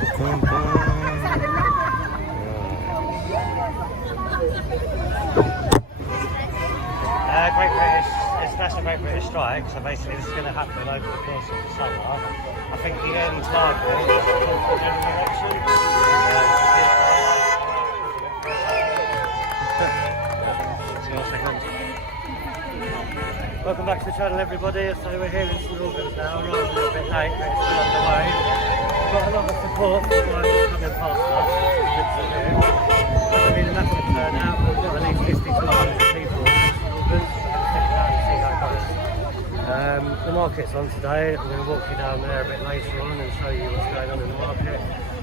Great British, International Great British Strike, so basically this is going to happen over the course of the summer. I think the end target is the general election. Welcome back to the channel, everybody. So we're here in St Albans now, rather a little bit late, but it's still underway. We've got a lot of support from drivers coming past us, which is good to hear. Hasn't been enough of a turnout, but we've got at least 50 to 100 people in St Albans. Stick around and see how it goes. The market's on today. I'm going to walk you down there a bit later on and show you what's going on in the market.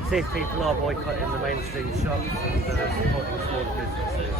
See if people are boycotting the mainstream shops and supporting smaller businesses.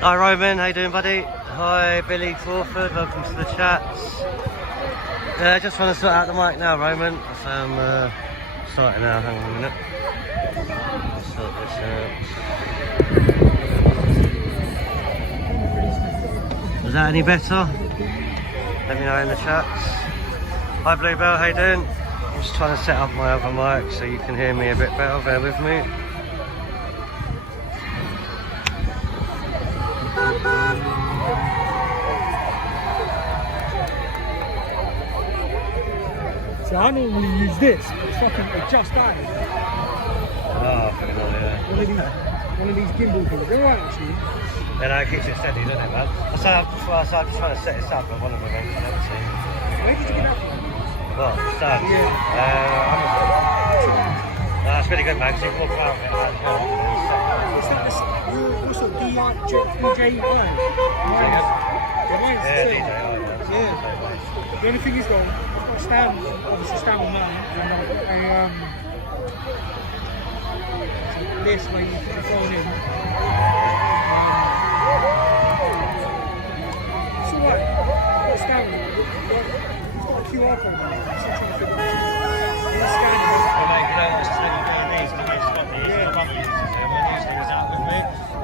Hi Roman, how you doing buddy? Hi Billy Crawford, welcome to the chats. Just want to sort out the mic now Roman, so I'm starting now, hang on a minute. Let's sort this out. Is that any better? Let me know in the chats. Hi Bluebell, how you doing? I'm just trying to set up my other mic so you can hear me a bit better, bear with me. So I normally use this, but it's fucking just died. Oh, fucking hell, yeah. One of these gimbal things. They're alright actually. Yeah, no, it keeps it steady, doesn't it, man? I'm just trying to set this up at one of the events I've never seen. Where did you get that from? What? Stand? Yeah. Amazon. No, it's really good, man, because you can walk around with it. Is that what's the DJ? Yeah, DJ, yeah. The only thing is though, I've got a stand, obviously stand on mine, and this where you put the phone in. It's alright, I've got a stand, it's got a QR code on it, I'm still trying to figure it out. It's scanning.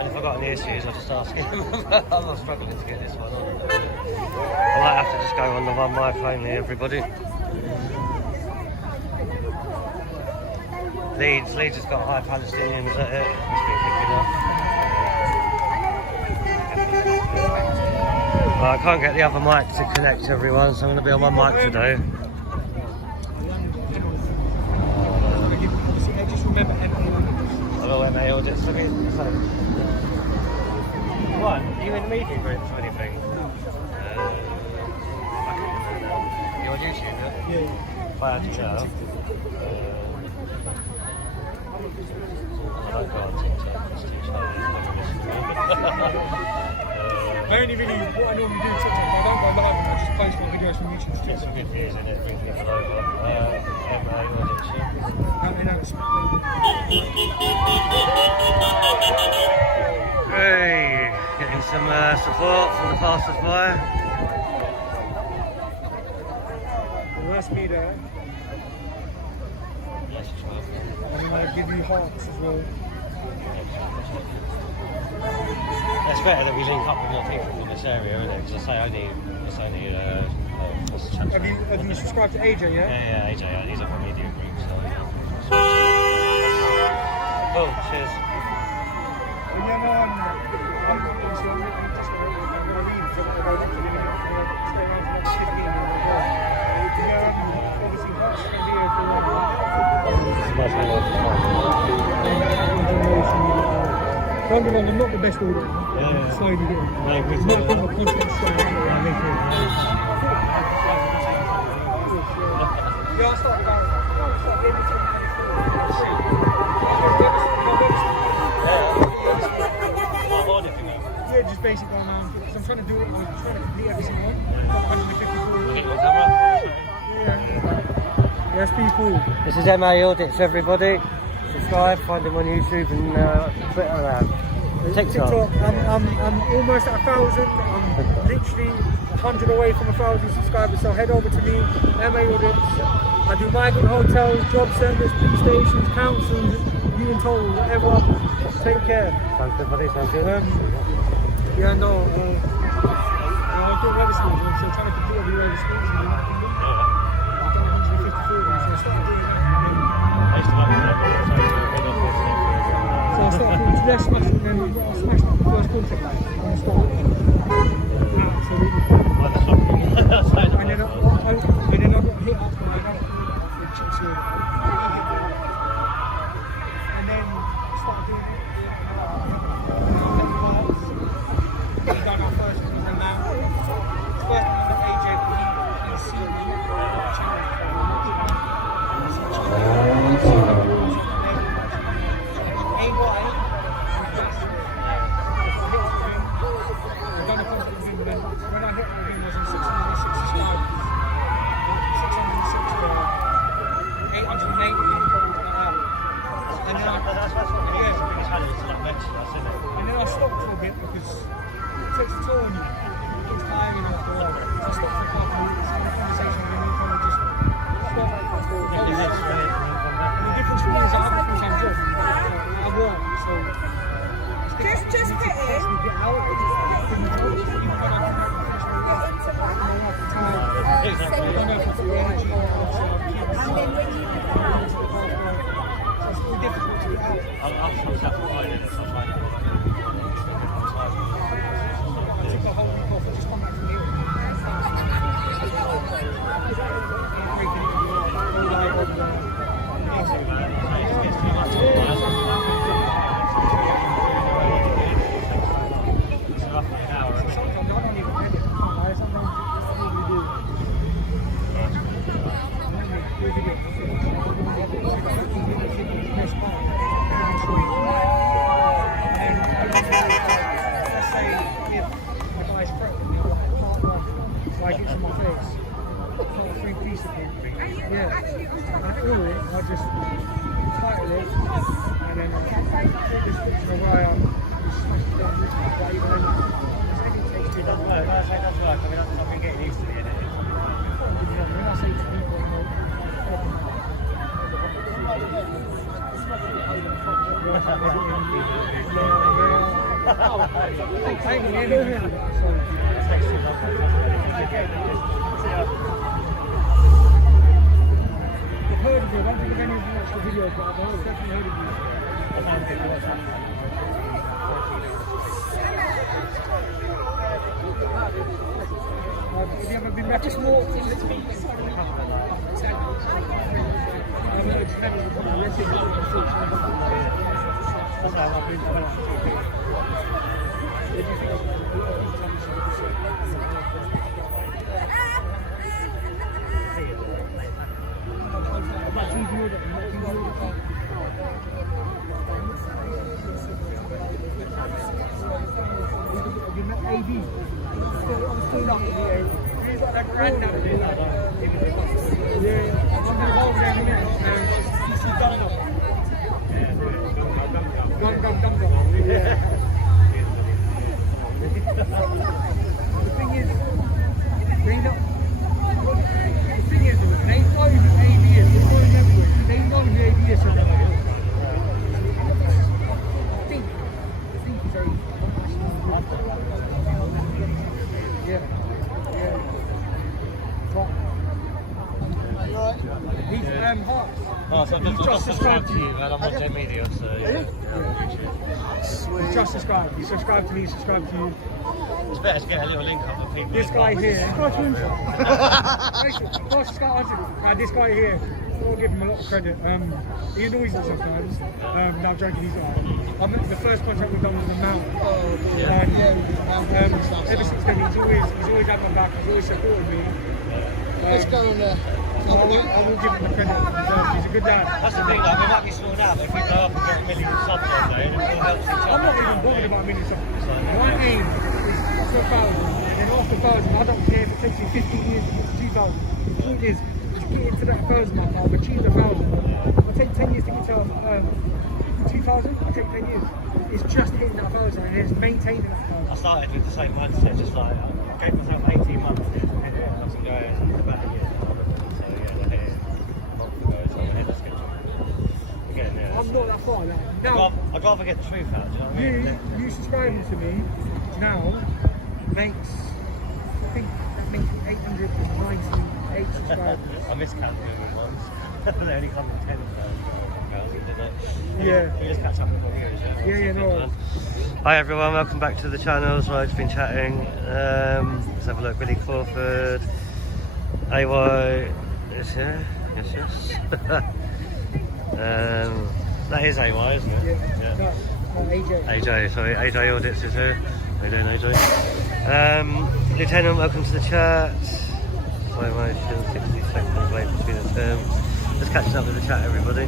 If I've got any issues, I'll just ask him. I'm not struggling to get this one on. I might have to just go on the one mic only, everybody. Leeds has got high Palestinians at it. Must be picking up. Well, I can't get the other mic to connect to everyone, so I'm going to be on one mic today. Just remember I know when they all just look at what? Are you in the meeting groups or anything? You're on YouTube, yeah? Yeah. If I had to tell. I don't go on TikTok, it's too I only really, what I normally do on TikTok, I don't go live and I just post my videos from YouTube to get some good views in it, bring people over. MA, your addiction. Hey, getting some support from the passers-by. Well, that's me there. Yes, you will. And then I'll give you hearts as well. It's better that we link up with more people from this area, isn't it? Because I say it's only what's the chance? Have you subscribed to AJ, yeah? Yeah, AJ, he's on my media group, so. Cool, cheers. Don't get wrong, I'm not the best order. Yeah. Slowly getting. No, good. I'm not putting my content straight. Yeah, I'll start. basically going around, because I'm trying to do it, I'm trying to complete every single one. Got 154. Yeah. Yes, people. This is MA Audits, everybody. Subscribe, find him on YouTube and Twitter. TikTok. I'm almost at 1,000. I'm literally 100 away from 1,000 subscribers. So head over to me, MA Audits. I do migrant hotels, job centres, police stations, councils, you and toll, whatever. Take care. Sounds good, buddy. Sounds good. Yeah, no. I do weather schools. I'm still trying to complete every weather schools. I've done 154, so I started doing that. So I started doing less smashing, and then I smashed the first contract. And I started absolutely. And then I got hit up by the chicks here. And then I started doing it. We've done our first one and now. First one got AJ and see me. And then I stopped for a bit because it takes a toll on you. It gets tiring after a while. So I stopped for a couple of weeks, had a conversation with him, and kind of just stopped. The difference for me is I have a full-time job. I work, so Just hit it. get out. Just subscribe to you, man. I'm on Gen Media, so yeah. Just subscribe. You subscribe to me, subscribe to you. It's better to get a little link up with people. This guy here. This guy here. I'll give him a lot of credit. He annoys me sometimes. No, I'm joking. He's not. The first contract we've done was the Mount. Ever since then, he's always had my back. He's always supported me. Let's go on there. I will give him the credit. He's a good lad. That's the thing, like, we might be sorted out, but if we blow up and get a million subs one day, then it all helps each other. I'm not even bothered about a million subs. My aim is to 1,000, and then after 1,000, I don't care if it takes you 15 years to get to 2,000. The point is, just get into that 1,000 mark. I've achieved 1,000. I'll take 10 years to get to 2,000. I'll take 10 years. It's just hitting that 1,000 and it's maintaining that 1,000. I started with the same mindset, just like I gave myself 18 months to hit it. I was going about a year. So yeah, I hit it a month ago, so I'm ahead of schedule. We're getting there. I'm not that far now. I'd rather get the truth out, do you know what I mean? You subscribing to me now makes, I think that makes 898 subscribers. I miscounted them once. They only come to 10,000, didn't they? Yeah. You just catch up with what you Yeah, no. Hi everyone, welcome back to the channel. So I've been chatting. Let's have a look. Billy Crawford, AY is here. Yes. That is AY, isn't it? Yeah. No, AJ. AJ, sorry, AJ Audits is here. How you doing, AJ? Lieutenant, welcome to the chat. Slow motion, 60 seconds late between the terms. Just catching up with the chat, everybody.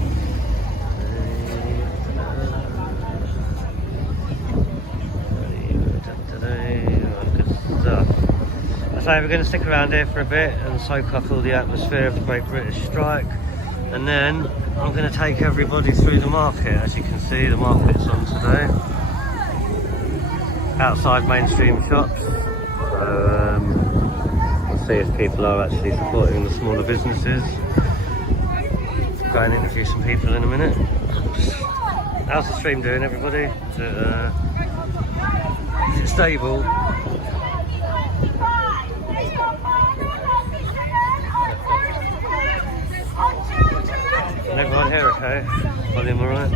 Good stuff. So we're going to stick around here for a bit and soak up all the atmosphere of the Great British Strike, and then I'm going to take everybody through the market. As you can see, the market's on today outside mainstream shops, so we'll see if people are actually supporting the smaller businesses. Go and interview some people in a minute. How's the stream doing, everybody? Is it stable? Is everyone here okay? Volume alright?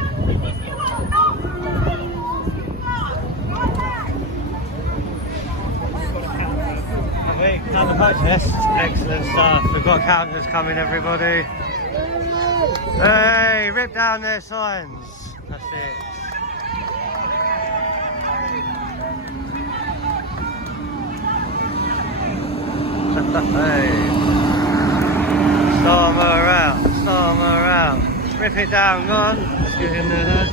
Counter protest. Excellent stuff. We've got counters coming, everybody. Hey, rip down their signs. That's it. Hey. Storm her out. Storm her out. Rip it down, go on. Let's get in there, lads.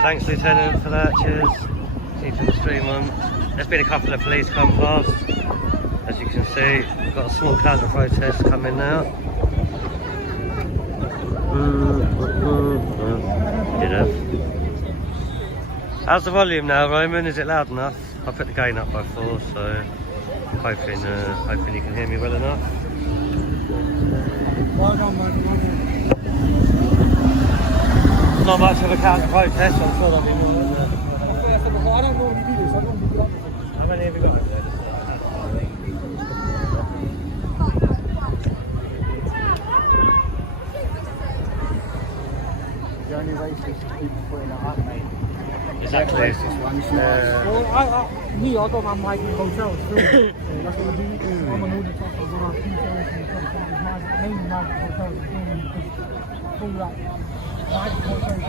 Thanks, Lieutenant, for that. Cheers. Keeping the stream on. There's been a couple of police come past. As you can see, we've got a small counter protest coming now. How's the volume now, Roman? Is it loud enough? I put the gain up by 4, so I'm hoping you can hear me well enough. Well done, man. Not much of a counter protest, so I'm sure that'll be more. I don't normally do this. I don't do that. How many have we got over there? The only racist people putting it up, mate. Exactly. Racist ones. Well, I got my mic in hotels too. That's what I do. I'm an audio talker around 2,000, mainly private hotels. Full like private hotels.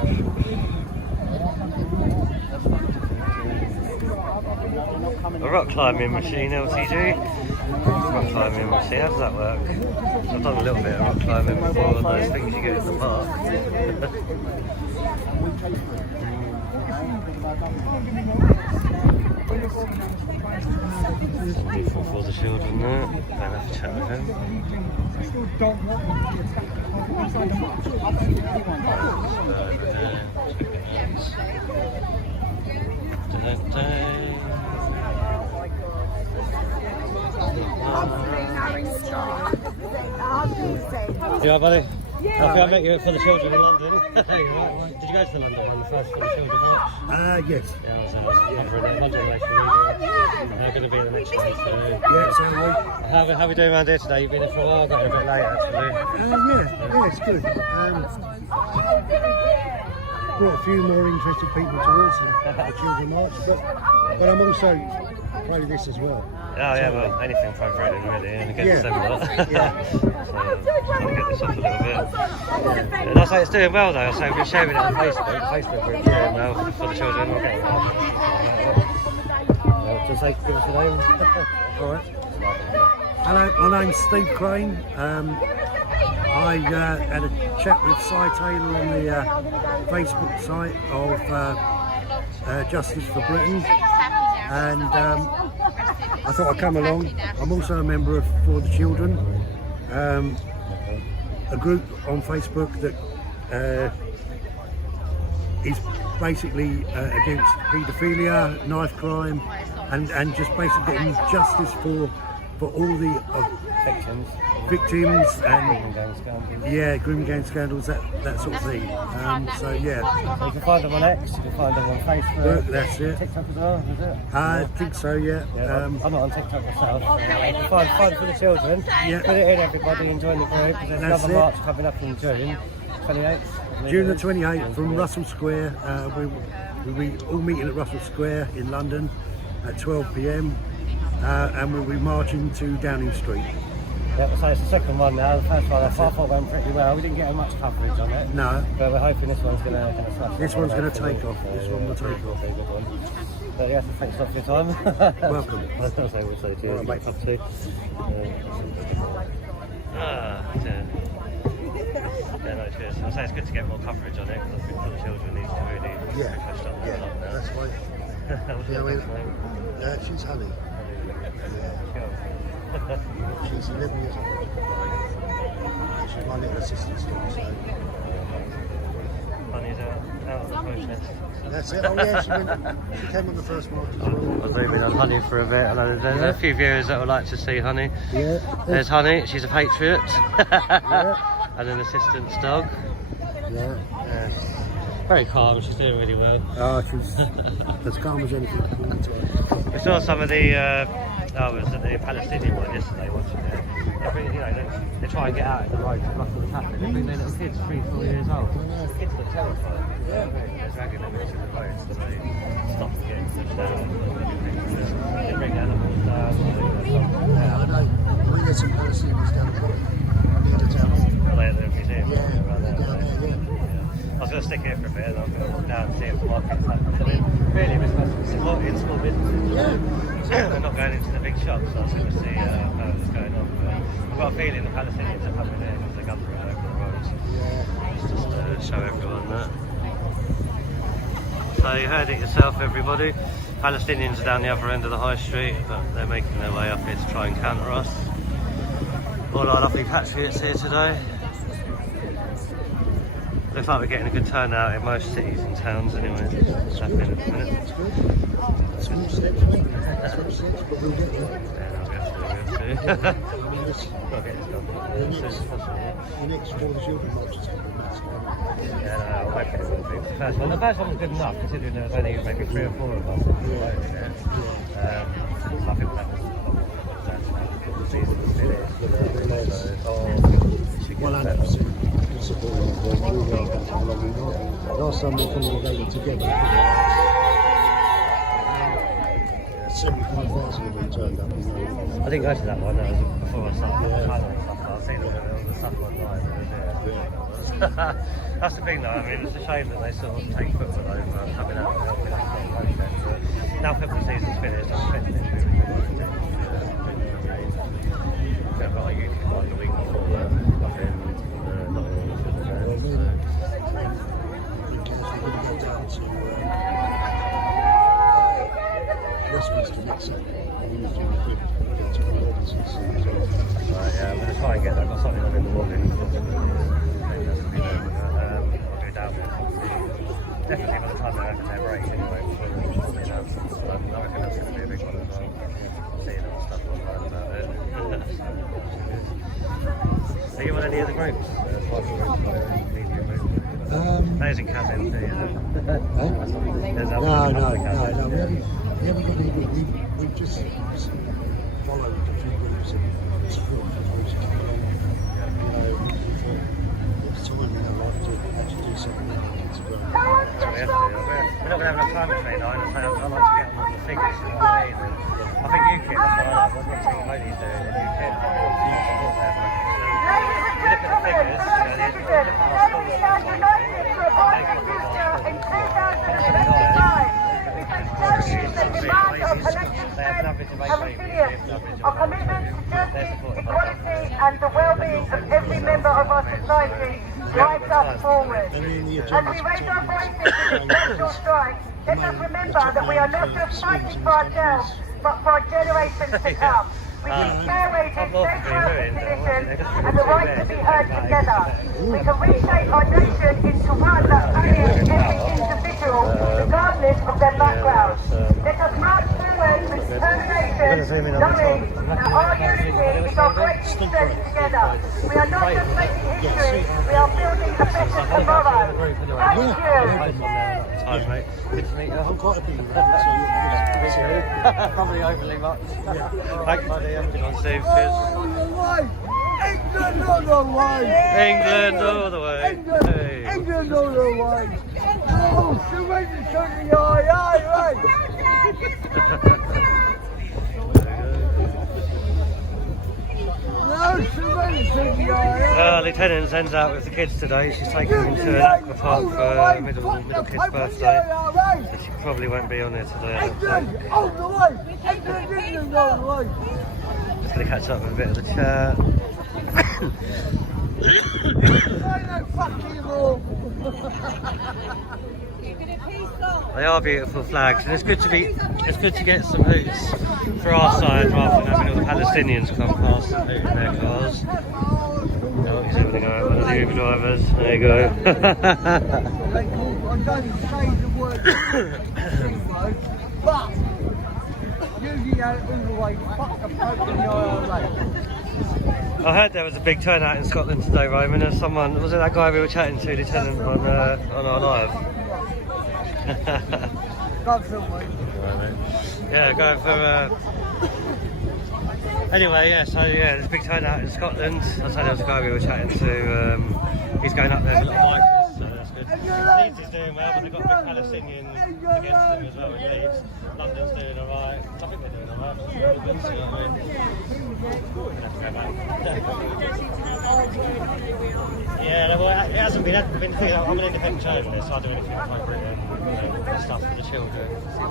A rock climbing machine, LTG. Rock climbing machine, how does that work? I've done a little bit of rock climbing before, and those things you get in the park. For the children there, I'll have a chat with him. You alright, buddy? Yeah. I think I met you for the children in London. Hey, right. Did you go to the London one, the first for the children march? Yes. Yeah, I was covering it. London Nation Media. They're going to be the next one, so... Yeah, certainly. How are we doing around here today? You've been here for a while, got here a bit late actually. Yeah, it's good. Brought a few more interested people towards the children march, but I'm also pro this as well. Oh yeah, well, anything pro Britain really, and against them lot. Yeah. So, trying to get this up a little bit. And I say it's doing well though, I say we're sharing it on Facebook group's doing well for the children. Just say, give us a name. Alright. Hello, my name's Steve Crane. I had a chat with Cy Taylor on the Facebook site of Justice for Britain, and I thought I'd come along. I'm also a member of For the Children, a group on Facebook that is basically against paedophilia, knife crime, and just basically getting justice for all the victims and grooming gang scandals, that sort of thing. So yeah. So you can find them on X, you can find them on Facebook. That's it. TikTok as well, is it? I think so, yeah. I'm not on TikTok myself. You can find For the Children. Yeah. Put it in, everybody, and join the group. There's another march coming up in June 28th. June the 28th from Russell Square. We'll be all meeting at Russell Square in London at 12 p.m. And we'll be marching to Downing Street. Yeah, so it's the second one now. The first one I thought went pretty well. We didn't get much coverage on it. No. But we're hoping this one's going to smash. This one's going to take off. This one will take off. Very good one. But yeah, so thanks a lot for your time. Welcome. I was going to say we'll say to you. All right, mate. Up to. Yeah, no, cheers. I'll say it's good to get more coverage on it because I think the children need to really push up that lot now. That's right. She's Honey. She's 11 years old. She's my little assistant still, so. Honey's out of the process. That's it. Oh yeah, she came on the first march as well. I've been on Honey for a bit. I know there's a few viewers that would like to see Honey. Yeah. There's Honey, she's a patriot. Yeah. And an assistant's dog. Yeah. Very calm, she's doing really well. Oh, she's as calm as anything. We saw some of the the Palestinian one yesterday watching it. They try and get out in the road to block all the traffic. They bring their little kids, 3-4 years old. The kids look terrified. They're dragging them into the road so they stop getting pushed out. They bring animals down. We get some Palestinians down the road near the town. Are they at the museum? Yeah, Around they're there. down there, yeah. I was going to stick here for a bit and I'm going to walk down and see if the market's happening. Really, we're supposed to be supporting small businesses. Yeah. They're not going into the big shops, so I was going to see what's going on. But I've got a feeling the Palestinians are coming in with the government over the roads. Just to show everyone that. So you heard it yourself, everybody. Palestinians are down the other end of the high street, but they're making their way up here to try and counter us. All our lovely patriots here today. Looks like we're getting a good turnout in most cities and towns anyway. It's happening at the minute. Small steps, mate. Small steps, but we'll get there. Yeah, we have to. Gotta get this done as soon as possible. The next For the Children march is going to be massive. Yeah, no, I hope it will be. The first one was good enough, considering there was only maybe 3 or 4 of us voting there. I think that was the season was finished. Well, 100%. Last time we congregated together, 75,000 of them turned up. I didn't go to that one, that was before I started. I've seen all the stuff online. That's the thing though, I mean, it's a shame that they sort of take football over coming out and helping us get money then. But now football season's finished, I'm expecting it to be really good. I've got a youth squad the week before that, up in Nottingham. Westminster next Sunday. Right, yeah, I'm going to try and get that. I've got something on in the morning. Maybe that's going to be there. I'll go down there. Definitely by the time they're having their break anyway. I reckon that's going to be a big one as well. I'm seeing all the stuff online about it. Are you on any other groups? Media groups? There's in Camden, do you? No. We haven't got any. We've just followed a few groups and support for those who come along. It's time in our life to actually do something that kids are growing. We're not going to have enough time to say 9. I'd like to get on with the figures, you know what I mean? And I think UKIP, that's what I like, what St Albans doing in UKIP. You look at the figures, you know, look at our schools, they have an average of 8 babies, we have an average Our commitment to justice, equality and the well-being of every member of our society drives us forward. As we raise our voices in this social strike, let us remember that we are not just fighting for ourselves, but for our generations to come. We need fair wages, safe housing conditions and the right to be heard together. We can reshape our nation into one that values every individual, regardless of their background. Let us march forward with determination, knowing that our unity is our greatest strength together. We are not just making history, we are building a better tomorrow. Thank you. Hi, mate. Good to meet you. I'm quite a big fan, Probably overly much. Thanks, buddy. Have a good one, Steve. Cheers. England all the way! England all the way. Hey. England all the way! Oh, surrender to the aye, no, surrender to the aye. Lieutenant sends out with the kids today. She's taking them to an aqua park for middle kid's birthday. So she probably won't be on there today, I don't think. England all the way! England all the way! Just going to catch up with a bit of the chat. They are beautiful flags, and it's good to get some hoots for our side rather than having all the Palestinians come past and hoot in their cars. Oh, he's having a go at one of the Uber drivers. There you go. I don't say the word, but usually out all the way, fuck the Pope and the IRA. I heard there was a big turnout in Scotland today, Roman. There's someone, was it that guy we were chatting to, Lieutenant, on our live? God film me. Yeah, going for. Anyway, yeah, so yeah, there's a big turnout in Scotland. I said there was a guy we were chatting to. He's going up there with a lot of bikers, so that's good. Leeds is doing well, but they've got a big Palestinian against them as well in Leeds. London's doing alright. I think they're doing alright. You know what I mean? Yeah, well, it hasn't been. I'm an independent journalist, so I do anything for Britain, stuff for the children,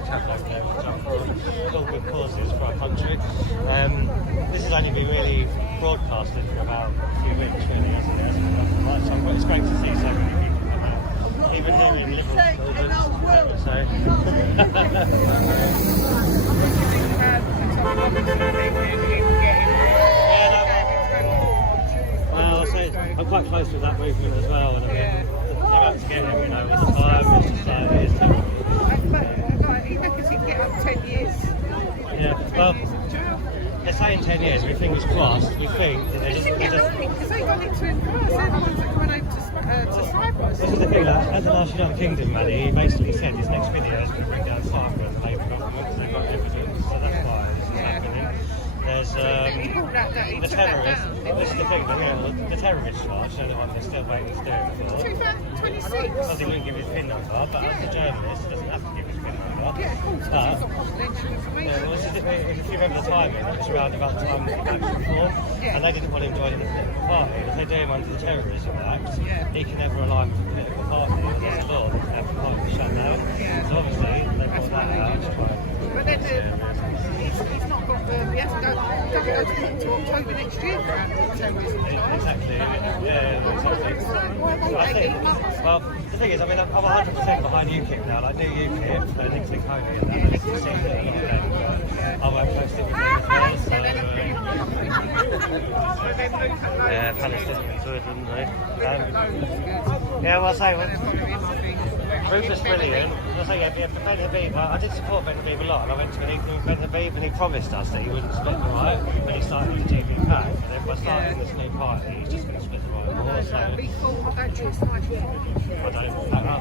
chat over there, it's all good causes for our country. This has only been really broadcasted for about a few weeks, really, hasn't it? Right, so it's great to see so many people come out, even here in Liverpool, I would say. Well, so I'm quite close with that movement as well, and I mean, they're out to get him, you know, all the time. It's just like, it is terrible. He reckons he can get up 10 years. Yeah, well, they're saying 10 years, we fingers crossed, we think that they just... Because they got into it first, they're the ones that went over to Cyprus. This is the thing, like, at the last United Kingdom rally, he basically said his next video is going to bring down Cyprus and Labour government because they've got evidence, so that's why this is happening. There's the terrorists, this is the thing, the terrorist charge, so the one they're still waiting to do it for. 2026. Because he wouldn't give his PIN number, but as a journalist, he doesn't have to give his PIN number. Yeah, of course, because it's not confidential information. If you remember the timing, it was around about the time that he voted before, and they didn't want him joining the political party. If they do him under the Terrorism Act, he can never align with the political party, and there's a law that can have the party shut down. So obviously, they put that out to try and... But then he's not got the... He has to go to October next year for our terrorism charge. Exactly, yeah, exactly. Why are they taking months? Well, the thing is, I mean, I'm 100% behind UKIP now, like new UKIP, Nick Coney and that, and it's the same thing, a lot of them. I work closely with them as well, yeah, Palestinians would, wouldn't they? Yeah, well, I say, Rufus Brilliant, I say, yeah, for Ben Habib, I did support Ben Habib a lot, and I went to an evening with Ben Habib, and he promised us that he wouldn't split the right when he started with TV Pack, and then by starting this new party, he's just going to split the right more, so...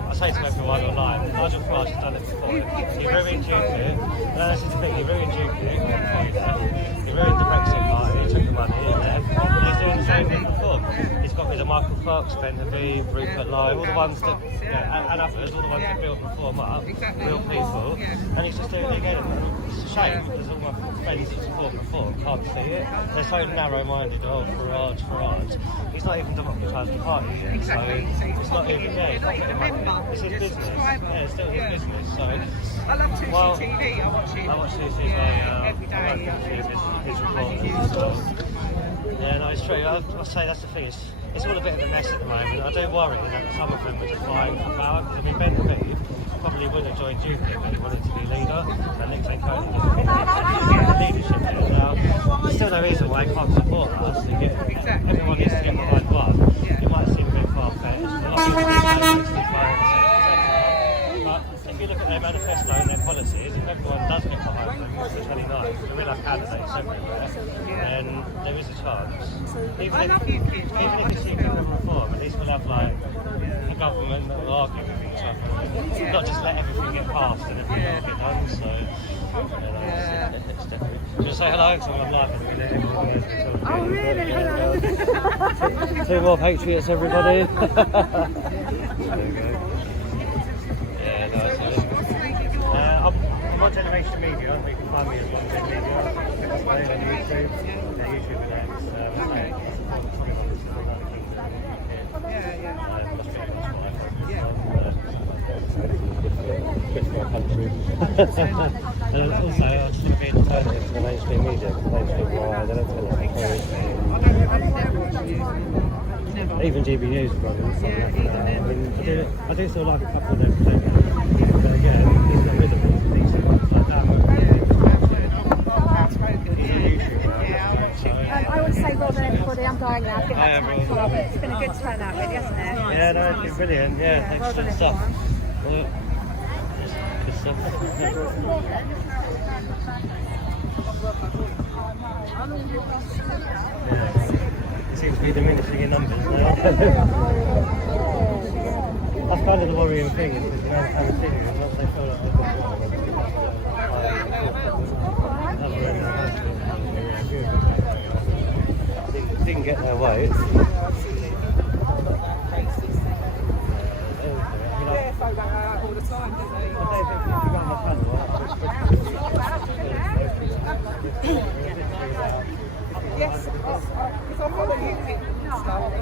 I say to everyone online, Nigel Farage has done it before. He ruined UKIP. No, this is the thing, he ruined UKIP. He ruined the Brexit party, he took the money in there. And he's doing the same thing before. He's got rid of Michael Fox, Ben Habib, Rupert Lai, all the ones that, and others, all the ones that built Reform up, real people. And he's just doing it again. It's a shame because all my friends who support Reform can't see it. They're so narrow-minded, Farage. He's not even democratised the party yet. So it's not even there. It's his business. Yeah, it's still his business. So I love 2C Well, TV. I watch it. I watch this as well, yeah. Every day. His reports as well. Yeah, no, it's true. I'll say that's the thing. It's all a bit of a mess at the moment. I do worry that some of them are just vying for power. I mean, Ben Reeve probably would have joined Duke if he wanted to be leader, and Nick St Conan doesn't get leadership here. Now, there's still no reason why he can't support us. Everyone needs to get behind one. It might seem a bit far-fetched. A lot of people think 65%. But if you look at their manifesto and their policies, if everyone does get behind them, the 29th, we will have candidates everywhere, then there is a chance. Even if it's economic reform, at least we'll have like a government that will argue with each other, not just let everything get passed and everything else get done. So, it's definitely. Just say hello to them. I'm laughing. Oh, really? Hello. Two more Patriots, everybody. There we go. Yeah, nice. I'm on Generation Media. You can find me on Generation Media. On YouTube. Yeah, YouTube and X. And also, I just want to be an alternative to the mainstream media. Because mainstream wire, they don't tell us the story. Even GB News, probably. I mean, I do still like a couple of them. But yeah, there's no rhythm. Decent ones like that. I want to say well done everybody. I'm dying now. Get back to my car, but it's been a good turnout, really, hasn't it? Yeah, no, it's been brilliant. Yeah, excellent stuff. Well, good stuff. It seems to be diminishing in numbers now. That's kind of the worrying thing, is because now the continue, once they feel like they've got didn't get their way. Yeah, folk go out all the time, don't they? Yes, because I'm on the YouTube and stuff.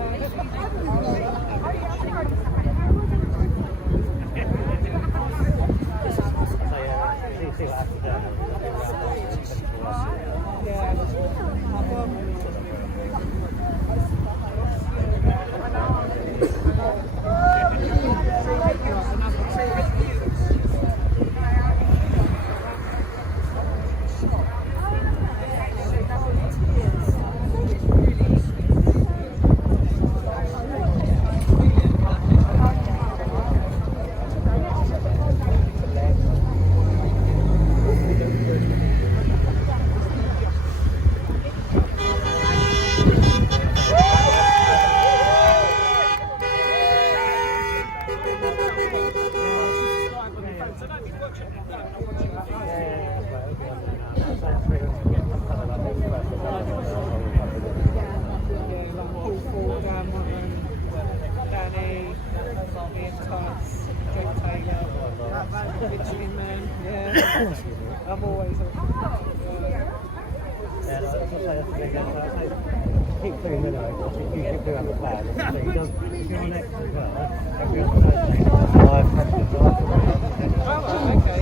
I'm always keep putting them out. You keep doing the plan. So he does, if you're on next as well, every other Thursday, live questions afterwards. okay.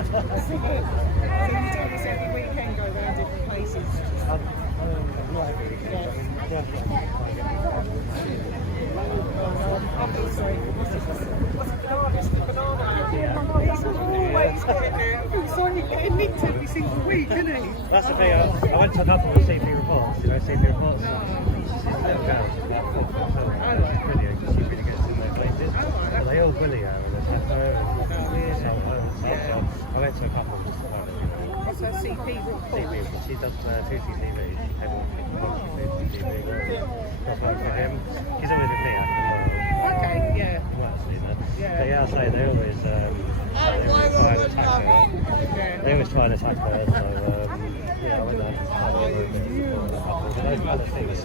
So you do this every weekend, go around different places? Not every weekend. I'm sorry. What's the banana? It's the banana. He's always getting there. It's only getting nicked every single week, isn't he? That's the thing. I went to a couple of CP reports. You know, CP reports. She's a little girl. She's about 4 foot. She's brilliant because she really gets in their places. But they all bully her and they step her and I went to a couple of them. So CP report. She does 2CTV. She came on 2CTV. Does work for him. He's always with me. Okay, yeah. Well, actually, no. But yeah, I say they always try and attack her. They always try and attack her. So yeah, I went there. Those kind of things.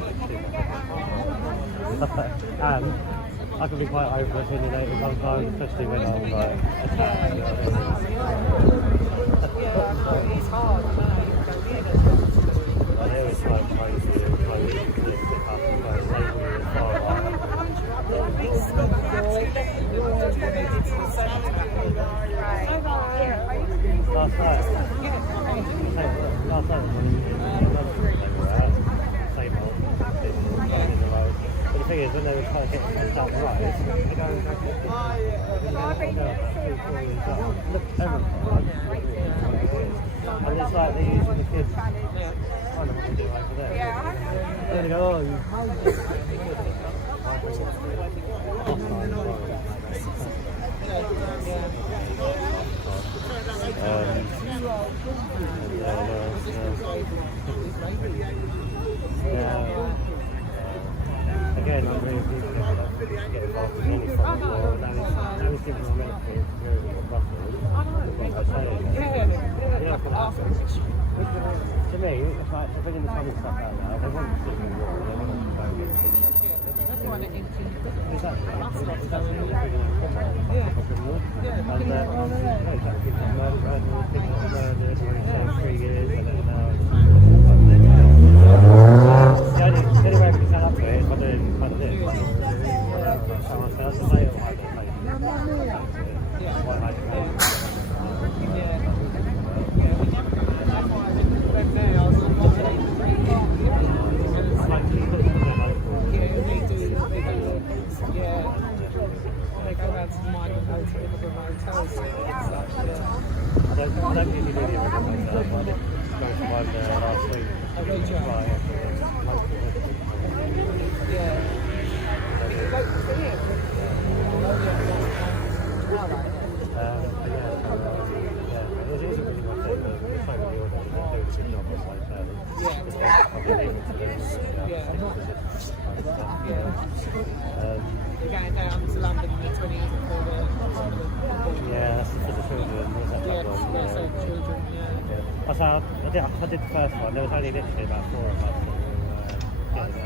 I can be quite over-opinionated sometimes, especially when I'm like attacked. You know what I mean? It's hard, I know, you can go in and And they always try and close you, pick up and go label you as far up. it's not actually it's the same time. Last night, last night was when they were out, same old, in the road. But the thing is, when they were trying to get us out the road, they go and go get this. Look terrified. And it's like they're using the kids. I don't know what they do over there. Then they go, oh, you. Again, I'm really pleased to get involved in any form of war. Now he's thinking of military, it's very Russell. What I'm saying. You're not going to happen. To me, it's like they're bringing the common stuff out now. They want to see the war. They want to go and get each other. That's why they're empty. Exactly. That's what they're bringing the war. And exactly. People are murdered, people are murdered, we're in 3 years, and then now. The only way we can stand up to it is by doing kind of this. That's the layer of high They go around to the migrant hotels and stuff. I don't really know the original hotel, but I did go to one last week. We're going down to London on the 20th for the that's for the children. children, I did the first one. There was only literally about 4 of us getting it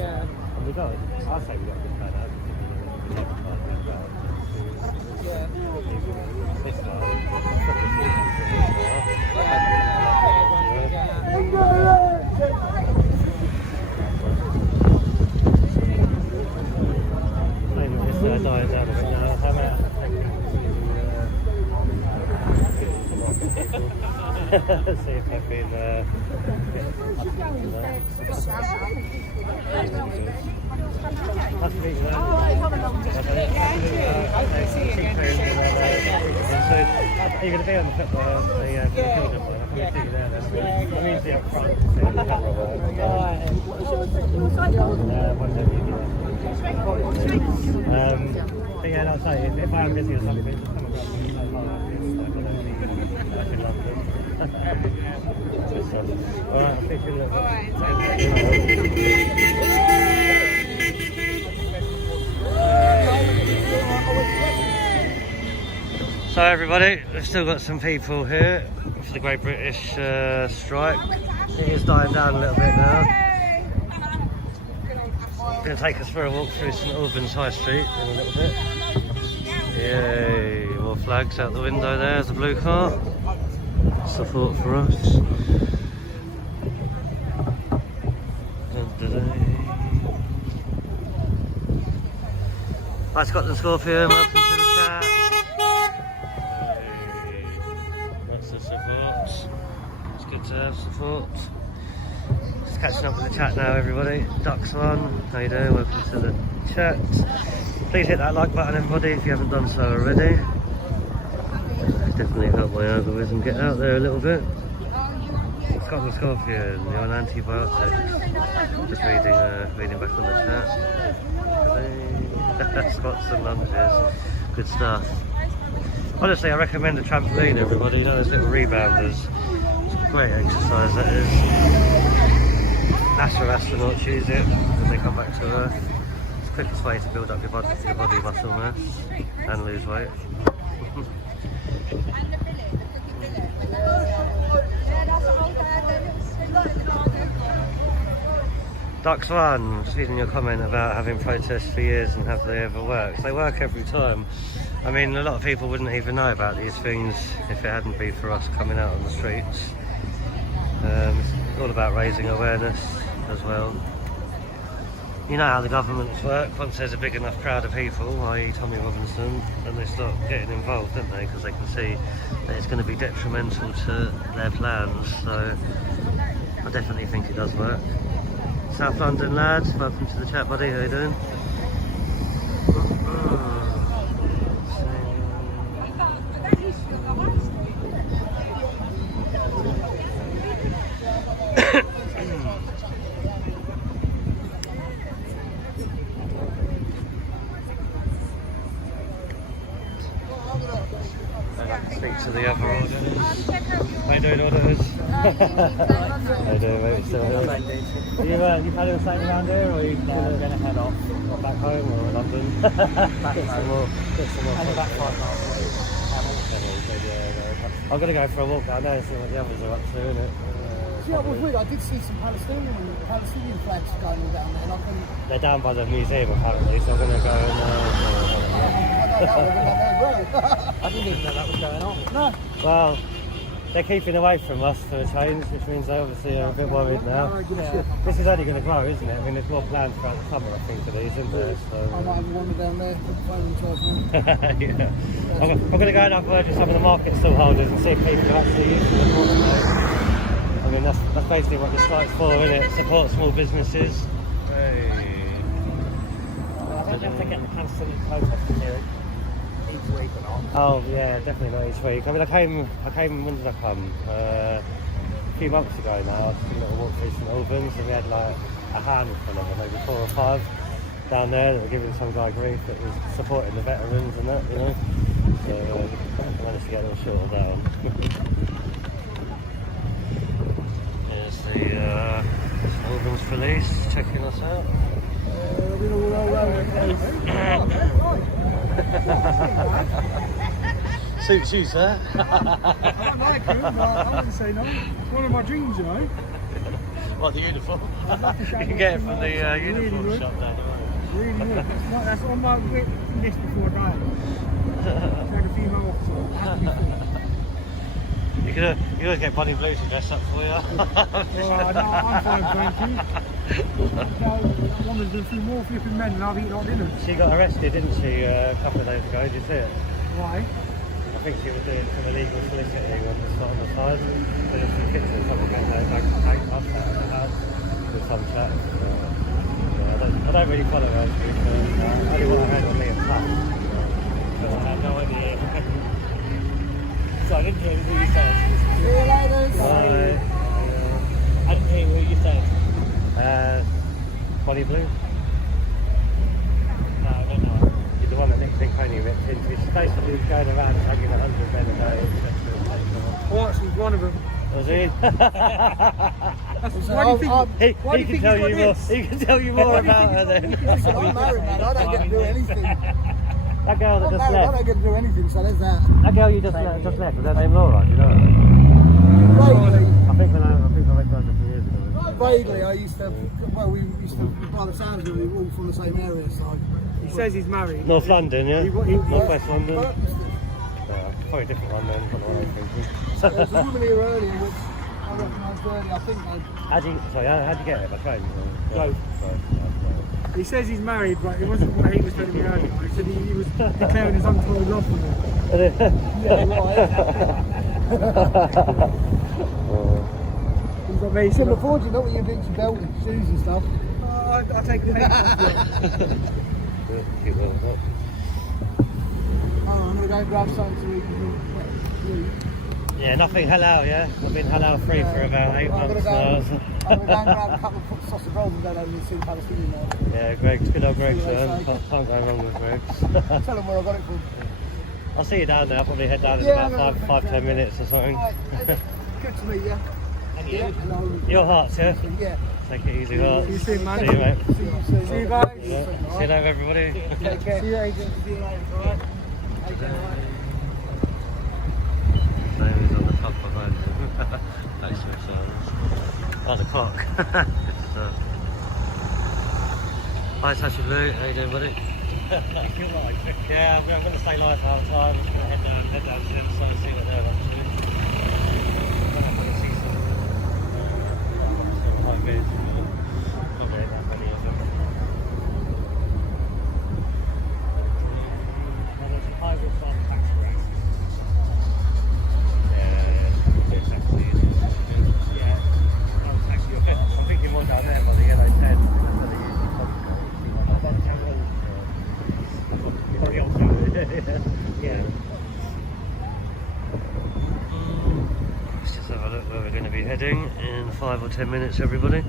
out. And we got, I'd say we got a good turnout. This one, dying down a bit now. How about see if I've been Are you going to be on the children one? I can see you there then. I'm usually up front to see the camera work. But yeah, I'll say, if I am busy or something, just come and grab me. I'm in London. Alright, I'll speak to you in a little bit. So everybody, we've still got some people here for the Great British strike. It is dying down a little bit now. Going to take us for a walk through St Albans High Street in a little bit. Yay, more flags out the window there, there's a blue car. Support for us. Hi Scotland Scorpion, welcome to the chat. That's the support. It's good to have support. Just catching up with the chat now everybody. Ducks One, how you doing? Welcome to the chat. Please hit that like button everybody if you haven't done so already. Definitely help my algorithm get out there a little bit. Scotland Scorpion, you're on antibiotics. Just reading back on the chat. Spots and lunges, good stuff. Honestly, I recommend the trampoline, everybody. You know those little rebounders. It's a great exercise that is. NASA astronauts use it when they come back to Earth. It's the quickest way to build up your body muscle mass and lose weight. Ducks One, just reading your comment about having protests for years and have they ever worked. They work every time. I mean, a lot of people wouldn't even know about these things if it hadn't been for us coming out on the streets. It's all about raising awareness as well. You know how the governments work. Once there's a big enough crowd of people, i.e. Tommy Robinson, then they start getting involved, don't they? Because they can see that it's going to be detrimental to their plans. So I definitely think it does work. South London lads, welcome to the chat, buddy. How you doing? Speak to the other orders. How you doing, orders? How you doing, mate? You planning on staying around here, or are you going to head off? Or back home, or London? Back home. Get some more. And back 5 miles. I'm going to go for a walk down there and see what the others are up to, innit? See, that was weird. I did see some Palestinian flags going all down there. They're down by the museum apparently, so I'm going to go and... I didn't even know that was going on. No. Well, they're keeping away from us for a change, which means they obviously are a bit worried now. Yeah. This is only going to grow, isn't it? I mean, there's more plans throughout the summer, I think, for these, isn't there? So, I might have one down there, put the phone in charge now. yeah. I'm going to go and have a word with some of the market stallholders and see if people are actually using the course today. I mean, that's basically what the strike's for, isn't it? Support small businesses. Hey. I don't know if they get the Palestinian protesters here each week or not. Oh yeah, definitely not each week. I mean, I came. When did I come? A few months ago now. I took a little walk through St Albans, and we had like a handful of them, maybe 4 or 5 down there that were giving some guy grief that was supporting the veterans and that, you know. So I managed to get them shorter down. Here's the St Albans police checking us out. Suits you, sir. I like it, but I wouldn't say no. It's one of my dreams, you know. What, the uniform? You can get it from the uniform shop down the road. Really would. That's on my list before I die. Had a few more officers. I have to be full. You always get Bonnie Blues to dress up for you. Well, no, I'm fine, thank you. I wanted to do a few more flipping men and I've eaten our dinner. She got arrested, didn't she, a couple of days ago? Did you see it? Why? I think she was doing some illegal soliciting on the side. There's some pictures of something getting their bank up out of the house with some chat. I don't really follow her, only what I heard on me and Pat. I had no idea. So I didn't hear what you said. See you later. Bye. I didn't hear what you said. Bonnie Blue? No, I don't know. She's the one that Nick Pinconi ripped into. She's basically going around taking 100 men a day. Oh, actually, one of them. Was he? Why do you think? He can tell you more. He can tell you more about her then. Listen, I'm married, man. I don't get to do anything. That girl that I'm just married. I left. don't get to do anything, so there's that. That girl you just left, was her name Laura? Do you know her? Vaguely, I think I recognised her a few years ago. vaguely, I used to. Well, we used to. By the sounds of it, we're all from the same area, so. He says he's married. North London, yeah? North West London? Yeah, Probably a different one then. there was a woman here earlier which I recognised earlier. I think How'd you get it? By train? Both. he says he's married, but it wasn't what he was telling me earlier. He said he was declaring his untold love for me. He's got me. He said, before, do you know what you're doing to belt and shoes and stuff? I take the pay. I'm going to go and grab something to eat. Yeah, nothing halal, yeah? I've been halal free for about 8 months now. I'm going to go and grab a couple of sausage rolls and go over and see Palestinian now. Yeah, Greg's, good old Greg's, man. Can't go wrong with Greg's. Tell them where I got it from. I'll see you down there. I'll probably head down in about 5-10 minutes or something. Right, good to meet you. And you? Hello. Your Hearts, yeah? Yeah. Take it easy, Hearts. See you soon, man. See you, mate. See you soon. See you guys. Yeah. See you later, everybody. Take care. See you later. See you later, alright? Take care, alright? Name's on the top behind him. Nice sounds. Oh, the clock. Good stuff. Hi, Sashi Blue. How you doing, buddy? You're right. Yeah, I'm going to stay live half time. I'm just going to head down to the other side and see what they're up to. I don't know if I can see some high vids. Not really that many of them. There's some hybrid farm tax racks. Yeah, I'll tax you a bit. I'm thinking one down there by the yellow tent. Yeah. Let's just have a look where we're going to be heading in 5 or 10 minutes, everybody.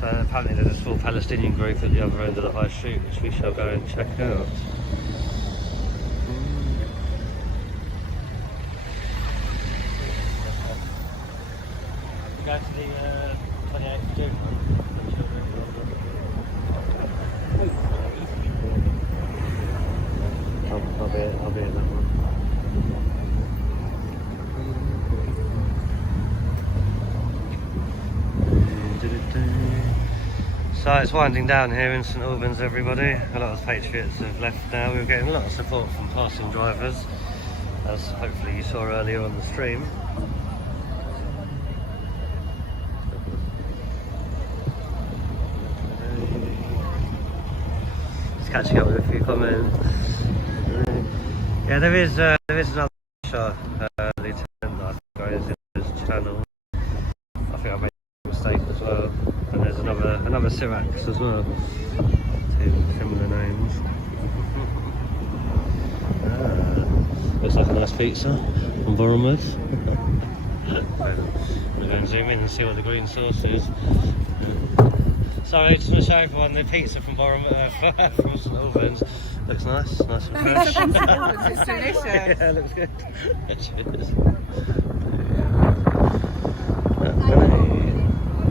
So apparently there's a small Palestinian group at the other end of the high street, which we shall go and check out. Go to the 28th of June. I'll be in that one. So it's winding down here in St Albans, everybody. A lot of patriots have left now. We're getting a lot of support from passing drivers, as hopefully you saw earlier on the stream. Just catching up with a few comments. Yeah, there is another lieutenant that I think goes in this channel. I think I made a mistake as well. And there's another Syrax as well. Two similar names. Looks like a nice pizza from Bournemouth. We're going to zoom in and see what the green sauce is. Sorry, just want to show everyone the pizza from Bournemouth, from St Albans. Looks nice and fresh. It's delicious. Yeah, looks good. Cheers.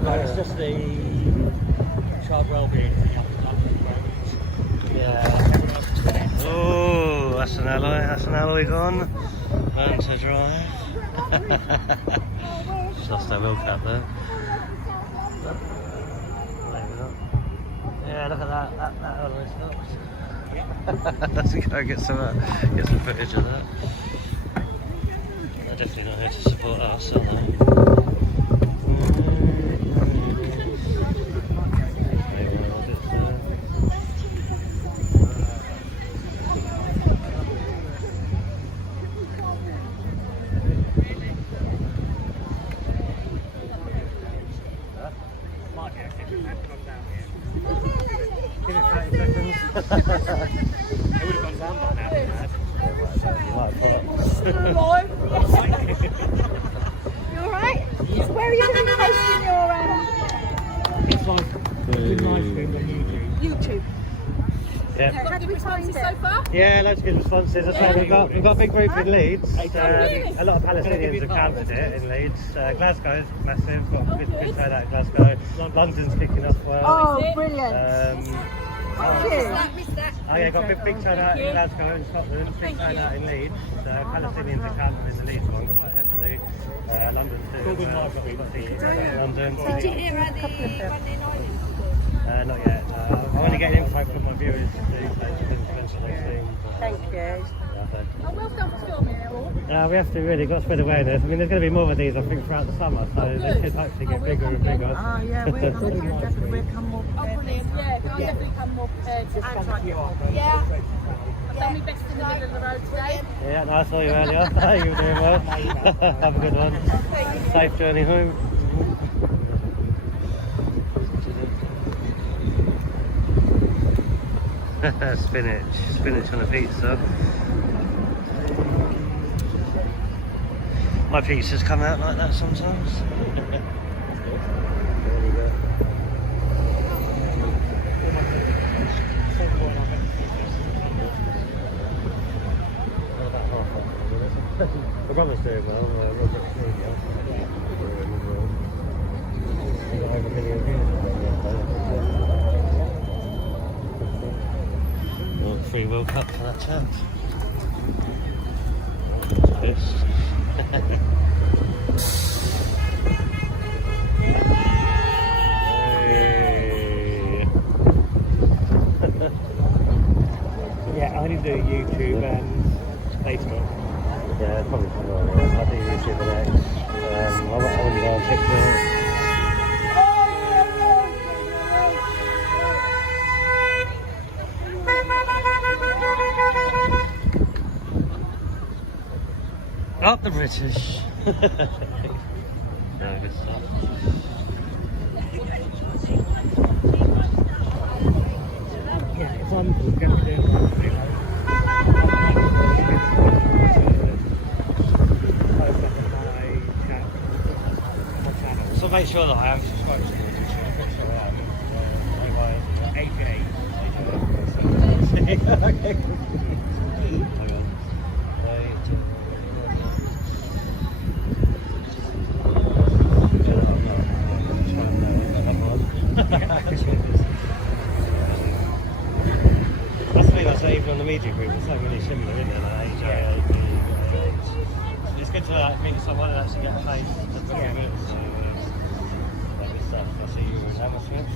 No, it's just the child wellbeing. Yeah. Oh, that's an alloy. That's an alloy gone. Learn to drive. Just lost our wheel cap there. Yeah, look at that alloy stopped. Let's go get some footage of that. They're definitely not here to support us, are they? Give it 30 seconds. It would have gone down by now. You alright? Where are you going to be posting your It's like good live stream on YouTube. YouTube? Yeah. How do we find it so far? Yeah, loads of good responses. I say we've got a big group in Leeds. A lot of Palestinians have counted it in Leeds. Glasgow's massive. Got a good turnout at Glasgow. London's kicking off well. Oh, brilliant. Thank you. Oh yeah, got a big turnout in Glasgow and Scotland. Big turnout in Leeds. Palestinians are counted in the Leeds one quite heavily. London too. London. Did you hear about the Monday night? Not yet. I'm only getting info from my viewers to do so Thank you. Oh, welcome to filming it all. we have to really got to spread awareness. I mean, there's going to be more of these, I think, throughout the summer, so they should hopefully get bigger and bigger. Oh, yeah, we'll come more prepared. Oh, brilliant. Yeah, I'll definitely come more prepared. Yeah. I've done my best in the middle of the road today. Yeah, no, I saw you earlier. You were doing well. Have a good one. Safe journey home. Spinach on a pizza. My pizzas come out like that sometimes. My brother's doing well. Robert's doing well. He got over 1 million views. Free World Cup for that chap. Pissed. Hey. Up the British. No, good stuff. Yeah, if I'm going to do So make sure that I am subscribed to the YouTube That's the thing, that's even on the media group, it's so really similar, isn't it? Like AJ, it's good to meet someone and actually get a face to put it in. So, that good stuff. I see you in Hammersmith.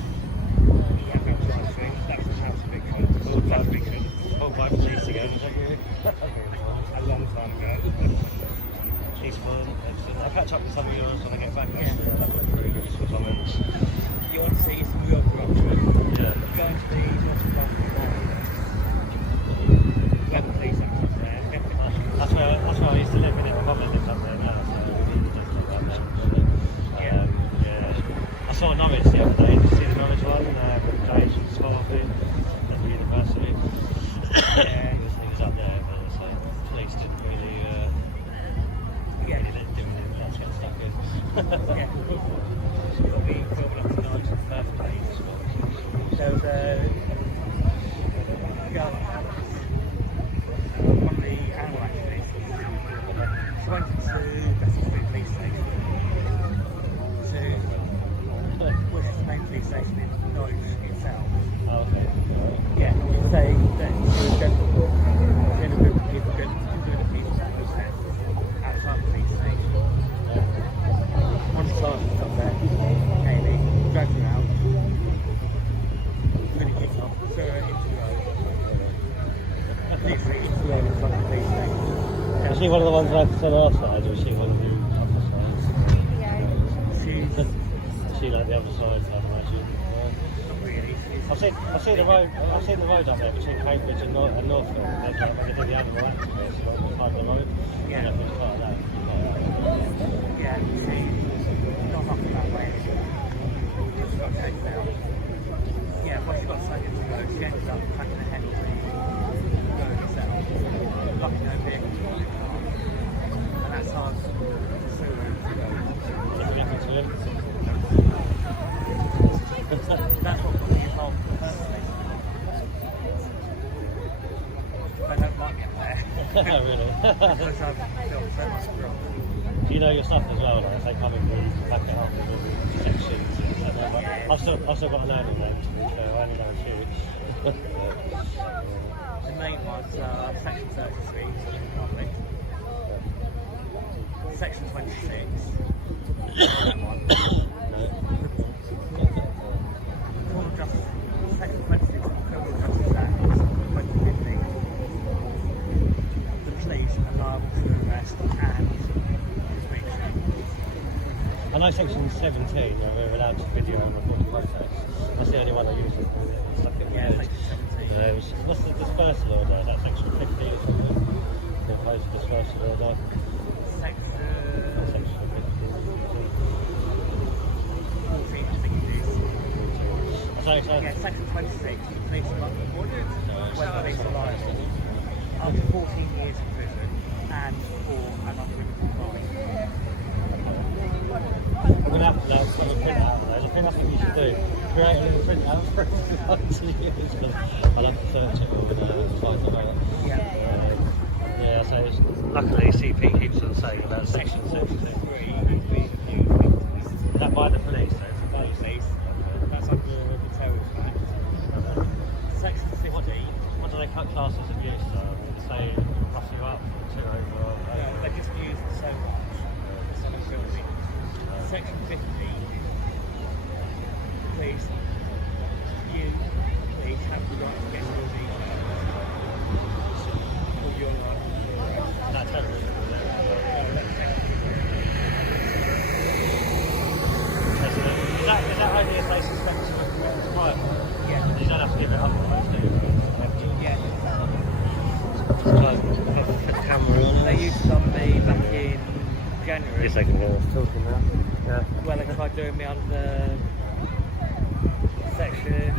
Yeah, that's the house of big fun. All by police again, is that you? A long time ago. She's fun, excellent. I'll catch up with some of yours when I get back. Yeah. I've got pretty good useful comments. You want to see some real corruption? Yeah. Going to the Northern Park where the police actions there. That's where I used to live, in it. My mum lives up there now, so yeah. I saw Norwich the other day. Did you see the Norwich one? James from School at the university. Yeah, he was up there, but so police didn't really do anything else to get stuck in. Yeah, we'll be probably up tonight to the birthdays. So the girl one of the animal activists went to Westminster Police Station which is the main police station in Norwich itself. Oh, okay. Yeah, saying that she was going to a group of people going to do the people's protest outside the police station. One sergeant up there, Haley, dragged her out, really kicked off, threw her into the road. Literally into the road in front of the police station. Was she one of the ones left on our side, or was she one of the other sides? She's Is she like the other side, I imagine? not really. I've seen the road up there between Cambridge and Norfolk. They do the animal activists on the road. Yeah. And everything's like that. Yeah, she's not up that way. She got chased out. Yeah, well, she got stuck into the road. She ended up cracking her head on the road itself, blocking her vehicle to the car. And that's hard to sue her into the road. What happened to him? That's what got me involved in the first place. I don't like it there. Really? Because I've felt so much wrong. Do you know your stuff as well? Like if they come in with back it up with sections and stuff like that. I've still got a learning name to be fair. I only know a few. The main ones are Section 33, Republic. Section 26. That one. Criminal Justice. Section 26 of the Criminal Justice Act, 2015. The police are liable to arrest and convict. I know section 17, we're allowed to video and record the protests. That's the only one I use. Yeah, Section 17. What's the dispersal order? Is that section 50 or something? The opposed to dispersal order? Section 50. 14, I think it is. So, Yeah, Section 26, the police are ordered when the police are liable up to 14 years in prison and for an unlimited fine. I'm going to have to print out those. I think that's what you should do. Create a little print out for everyone to use. I'll have to search it all and find it out. Yeah, so luckily CP keeps on saying about section 72. Is that by the police? So it's by the police. That's under the terrorist act. Section 50. What do they cut class as abuse? Say rough you up, two over. They just use it so much. It's unfilthy. Section 50. Please, you have the right to get all your life. That's terrorism. January. Yes, I can hear us talking now. Yeah. Well, they tried doing me under Section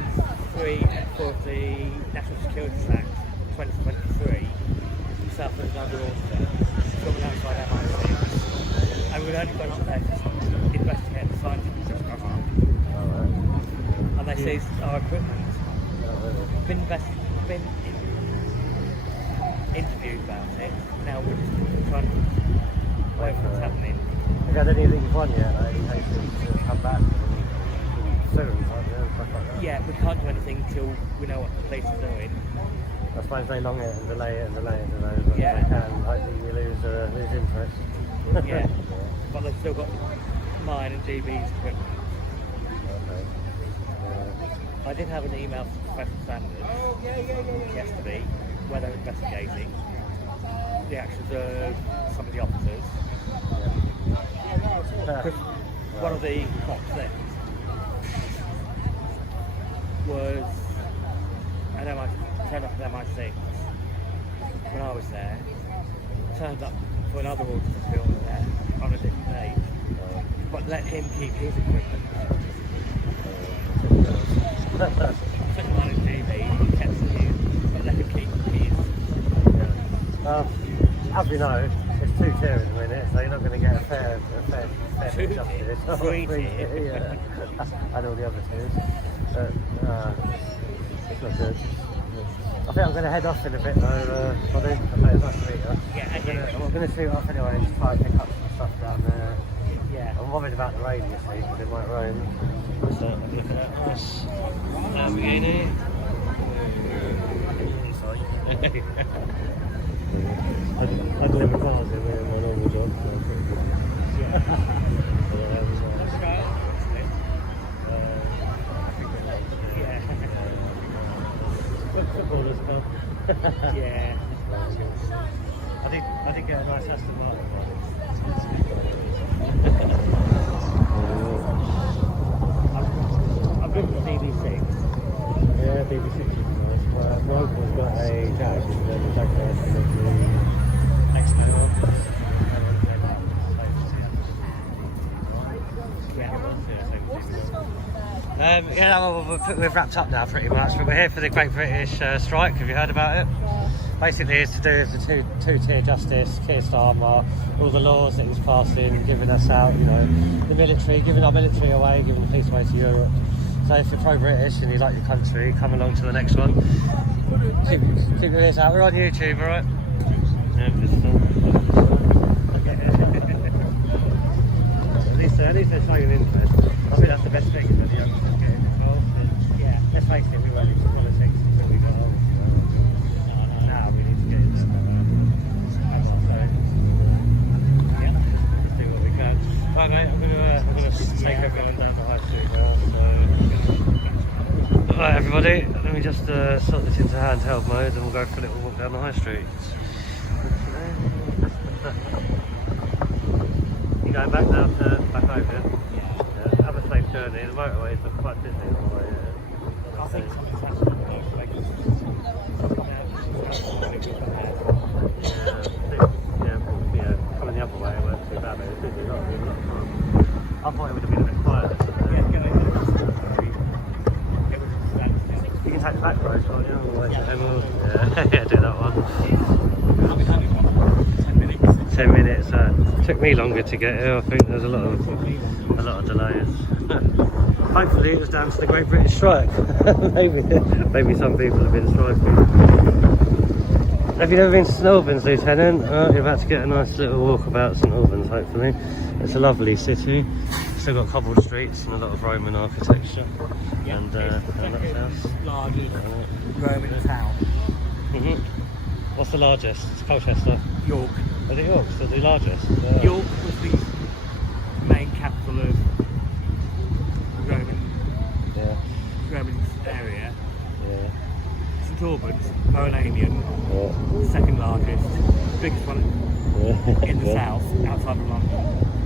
3 of the National Security Act 2023, South of London Auditor, coming outside MI6. And we'd only gone up there to investigate the scientific stuff. And they seized our equipment. Been interviewed about it. Now we're just trying to wait for what's happening. Have you had anything fun yet? Like, any cases to come back soon? Yeah, we can't do anything until we know what the police are doing. I suppose they long it and delay it and delay it and delay it. But Yeah. they can. Hopefully you lose interest. Yeah, but they've still got mine and GB's equipment. Okay. I did have an email from Professional Standards yesterday where they're investigating the actions of some of the officers. Because one of the cops there was turned up at MI6 when I was there, turned up for another auditor film there on a different day, but let him keep his equipment. Took mine in GB, he kept his, but let him keep his. As we know, it's 2 tiers in a minute, so you're not going to get a fair bit justice. 3 tier. Yeah. And all the other tiers. But, it's not good. I think I'm going to head off in a bit though, Bobby. I bet it's nice to meet you. Yeah, I'm going to shoot off anyway and just try and pick up some stuff down there. yeah. I'm worried about the rain, you see, because it might rain. So, look at this Lamborghini. I deliver cars in my normal job. So Footballers club. Yeah. I did get a nice Aston Martin. I've been to DB6. Yeah, BB6 is nice. My uncle's got a Jag, and then the Jag has the X-Motor. Yeah, well, we've wrapped up now pretty much, but we're here for the Great British Strike. Have you heard about it? Basically, it's to do with the two-tier justice, Keir Starmer, all the laws that he's passing, giving us out, you know, the military, giving our military away, giving the police away to Europe. So if you're pro-British and you like your country, come along to the next one. Keep your ears out. We're on YouTube, alright? Yeah, at least they're showing interest. I think that's the best thing for the youngsters getting involved. And yeah, let's face it, we won't into politics until we got old. Now we need to get into it. Yeah, let's do what we can. Right, mate, I'm going to take everyone down to High Street now. Right, everybody, let me just sort this into handheld mode and we'll go for a little walk down the High Street. You going back now back over? Yeah. Have a safe journey. The motorways are quite busy on the way. I think something's happening. Yeah, coming the other way, it weren't too bad, but it was busy, not really. I thought it would have been a bit quieter. You can take the back road, can't you? Yeah, do that one. 10 minutes. Took me longer to get here. I think there's a lot of delays. Hopefully it was down to the Great British Strike. maybe some people have been striking. Have you never been to St Albans, Lieutenant? You're about to get a nice little walkabout St Albans, hopefully. It's a lovely city. Still got cobbled streets and a lot of Roman architecture. Yeah, and that's house. Largest Roman town. What's the largest? It's Colchester. York. Is it York? So the largest? York was the main capital of Roman area. Yeah. St Albans, Polanian, second largest, biggest one in the south, outside of London.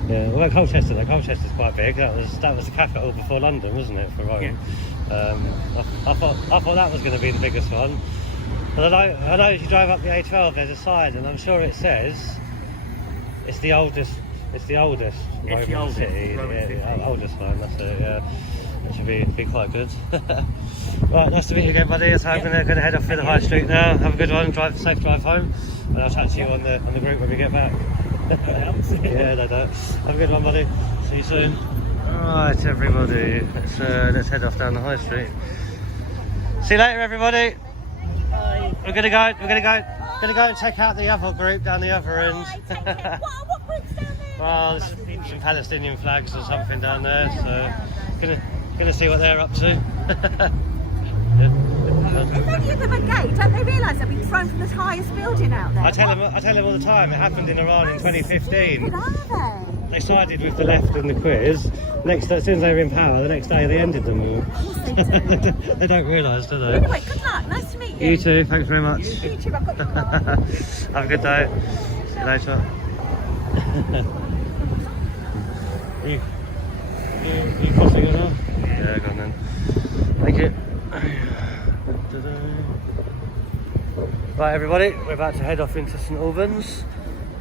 Yeah, well, Colchester. Colchester's quite big. That was the capital before London, wasn't it, for Rome? Yeah. I thought that was going to be the biggest one. But I know if you drive up the A12, there's a sign, and I'm sure it says it's the oldest It's the oldest Roman city. Oldest one, that's it, yeah. That should be quite good. Right, nice to meet you again, buddy. So I'm going to head off to the high street now. Have a good one, safe drive home, and I'll chat to you on the group when we get back. Yeah, no doubt. Have a good one, buddy. See you soon. Right, everybody, let's head off down the high street. See you later, everybody. Bye. We're gonna go and check out the other group down the other end. What group's down there? Well, there's some Palestinian flags or something down there, so gonna see what they're up to. If they give them a gate, don't they realise they'll be thrown from the highest building out there? I tell them all the time. It happened in Iran in 2015. What are they? They sided with the left in the quiz. As soon as they were in power, the next day they ended them all. Of course they do. They don't realise, do they? Anyway, good luck. Nice to meet you. You too. Thanks very much. You too. I've got your card. Have a good day. See you later. you crossing it now? Yeah, go on then. Thank you. Right, everybody, we're about to head off into St Albans,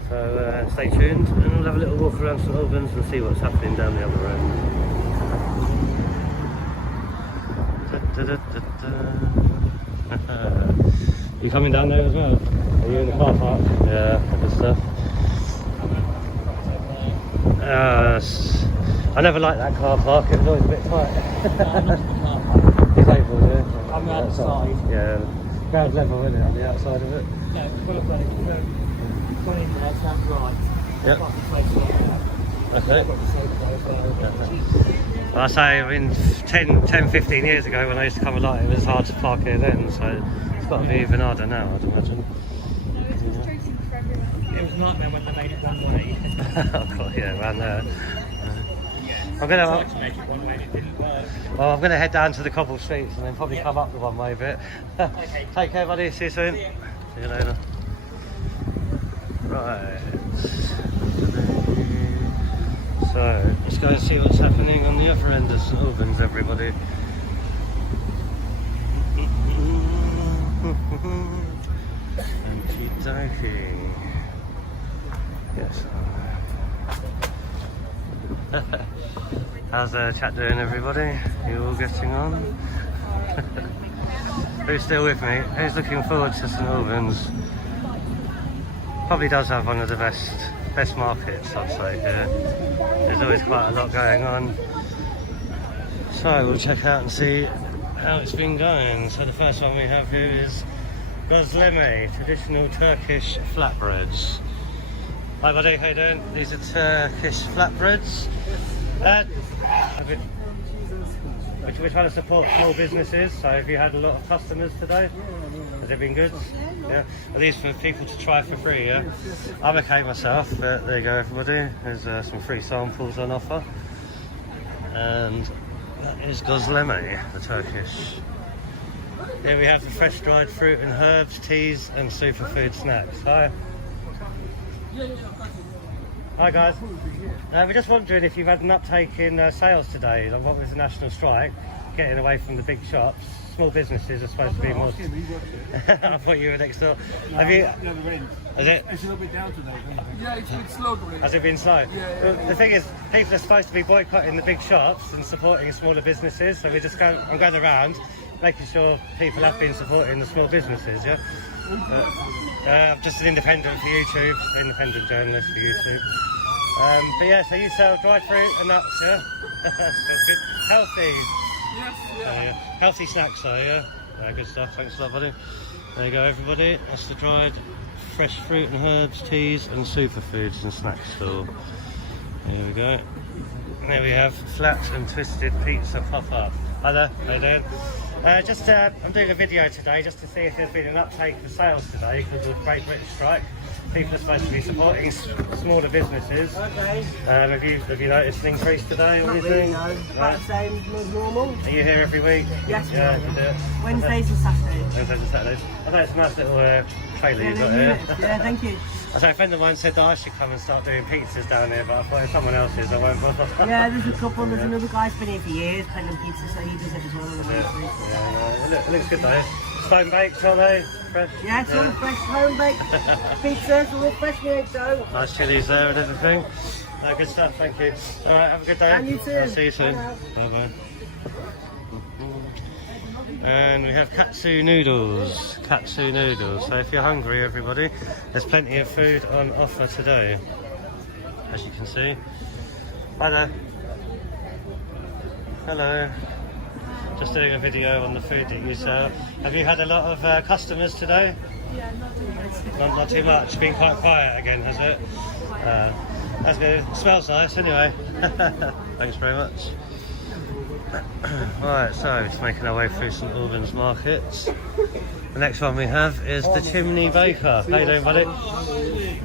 so stay tuned and we'll have a little walk around St Albans and see what's happening down the other end. You coming down there as well? Are you in the car park? Yeah, good stuff. I never liked that car park, it was always a bit tight. Disabled, yeah? I'm outside. Yeah, ground level, isn't it, on the outside of it? No, it's got to go in there, turn right. Yep. Okay. Well, I say, I mean, 10, 15 years ago when I used to come a lot, it was hard to park here then, so it's got to be even harder now, I'd imagine. It was a nightmare when they made it one way. Oh God, yeah, around there. I'm Tried to make it one way and it didn't work. Well, I'm going to head down to the cobble streets and then probably come up the one way bit. Okay. Take care, buddy. See you soon. See you later. Right. So, let's go and see what's happening on the other end of St Albans, everybody. Okie dokie. Yes. How's the chat doing, everybody? You all getting on? Who's still with me? Who's looking forward to St Albans? Probably does have one of the best markets, I'd say, here. There's always quite a lot going on. So we'll check out and see how it's been going. So the first one we have here is Gözleme, traditional Turkish flatbreads. Hi buddy, how you doing? These are Turkish flatbreads. We're trying to support small businesses, so have you had a lot of customers today? Has it been good? Yeah. Are these for people to try for free, yeah? I'm okay myself, but there you go everybody. There's some free samples on offer. And that is Gözleme, the Turkish. Here we have the fresh dried fruit and herbs, teas and superfood snacks. Hi. Hi guys. We're just wondering if you've had an uptake in sales today. Like, what with the national strike, getting away from the big shops, small businesses are supposed to be more. I thought you were next door. Have you? Is it? It's a little bit down today. Yeah, it's slow today. Has it been slow? Yeah. Well, the thing is, people are supposed to be boycotting the big shops and supporting smaller businesses. So we're just going. I'm going around, making sure people have been supporting the small businesses. Yeah. I'm just an independent for YouTube, independent journalist for YouTube. But yeah, so you sell dried fruit and nuts, yeah? That's good. Healthy. Yes, yeah. Healthy snacks though, yeah? Good stuff, thanks a lot buddy. There you go everybody, that's the dried fresh fruit and herbs, teas and superfoods and snack store. There we go. And there we have flat and twisted pizza pop-up. Hi there, how you doing? I'm doing a video today just to see if there's been an uptake for sales today because of the Great British strike. People are supposed to be supporting smaller businesses. Okay. Have you noticed an increase today or anything? Not really, no. About the same as normal. Are you here every week? Yes, yeah, we you do it. Wednesdays and Saturdays. Wednesdays and Saturdays. I know it's a nice little trailer you've got here. Yeah, thank you. I say a friend of mine said that I should come and start doing pizzas down there, but I thought if someone else is, I won't bother. Yeah, there's a couple. There's another guy's been here for years, peddling pizza, so he does it as well. It looks good though. Stone baked, are they? Fresh? Yeah, it's all fresh, home baked pizzas, all fresh made dough. Nice chilies there and everything. No, good stuff, thank you. All right, have a good day. And you too. I'll see you soon. Bye-bye. And we have katsu noodles. Katsu noodles. So if you're hungry, everybody, there's plenty of food on offer today, as you can see. Hi there. Hello. Just doing a video on the food that you sell. Have you had a lot of customers today? Yeah, not too much. Not too much. It's been quite quiet again, has it? That's good. It smells nice anyway. Thanks very much. Right, so just making our way through St Albans markets. The next one we have is the Chimney Baker. How you doing, buddy?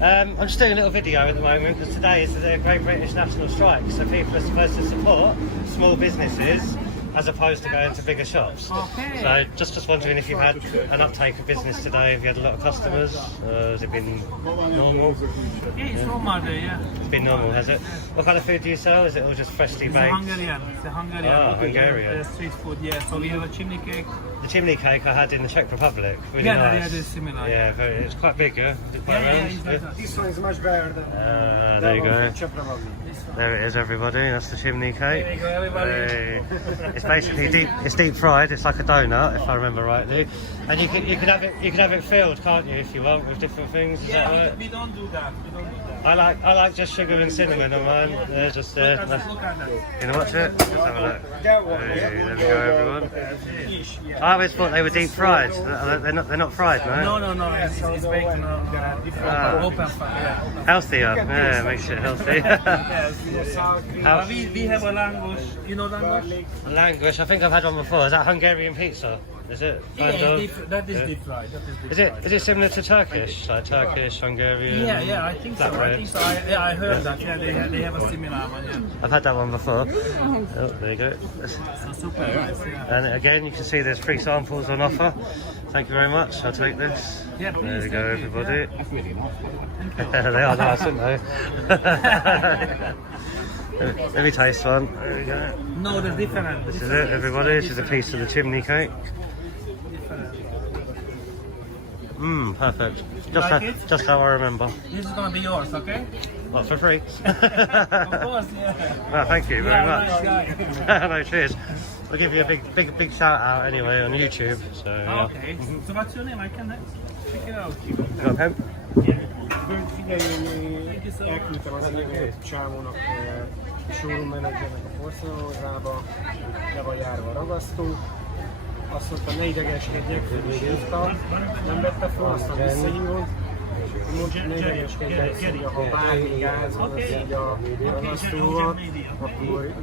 I'm just doing a little video at the moment because today is the Great British National Strike, so people are supposed to support small businesses as opposed to going to bigger shops. Okay. So just wondering if you had an uptake of business today, if you had a lot of customers, has it been normal? Yeah, it's normal day, yeah. It's been normal, has it? What kind of food do you sell? Is it all just freshly baked? It's a Hungarian. Ah, Hungarian. Street food, yeah. So we have a chimney cake. The chimney cake I had in the Czech Republic, really Yeah, nice. yeah, it's similar. Yeah, it's quite big, yeah? Is it quite round? This one is much better than There you go. Czech Republic. There it is, everybody. That's the chimney cake. There you go, everybody. Hey. It's basically deep fried. It's like a donut, if I remember rightly. And you can have it filled, can't you, if you want, with different things. Is that right? We don't do that. I like just sugar and cinnamon on mine. They're just there. Look at that. You know what's it? Let's have a look. Hey, there we go, everyone. I always thought they were deep fried. They're not fried, no? No. It's baked in a different open fire. Healthier. Yeah, makes it healthy. We have a language. You know language? Language. I think I've had one before. Is that Hungarian pizza? Is it? Yeah, Kind of? that is deep fried. Is it similar to Turkish? Like Turkish, Hungarian? Yeah, I think so. I heard that. Yeah, they have a similar one. Yeah. I've had that one before. Oh, there you go. So super nice. Yeah. And again, you can see there's free samples on offer. Thank you very much. I'll take this. Yeah, please. There we go, thank you. everybody. Yeah. They are nice, aren't they? Let me taste one. There we go. No, they're different. This is it, everybody. This is a piece of the chimney cake. Perfect. Just how I remember. This is gonna be yours, okay? Well, for free. Of course, yeah. Well, thank you very much. Nice guy. No, cheers. We'll give you a big shout out anyway on YouTube. So. Yeah. Okay. So what's your name? I can check it out. You got a pen? Figyelj, elküldtem az anyagét csávónak, showroom menedzsernek a porcelánhozába, le van járva a ragasztó. Azt mondta, ne idegeskedjek, és hívta, nem vette fel, aztán visszahívott, és akkor mondta, ne idegeskedjek, hogy ha bármi gáz van, az így a ragasztóval, akkor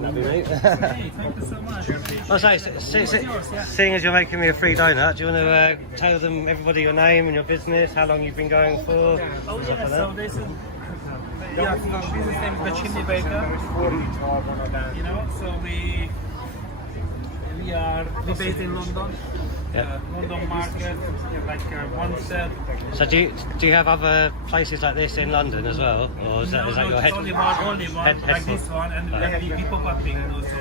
Oh, sorry, seeing as you're making me a free donut, do you want to tell them, everybody, your name and your business, how long you've been going for? Oh yeah, so this is our business name is the Chimney Baker. You know, so we based in London. Yeah. London market, like one set. So do you have other places like this in London as well, or is that your head? Only one, like this one, and we pop up in, so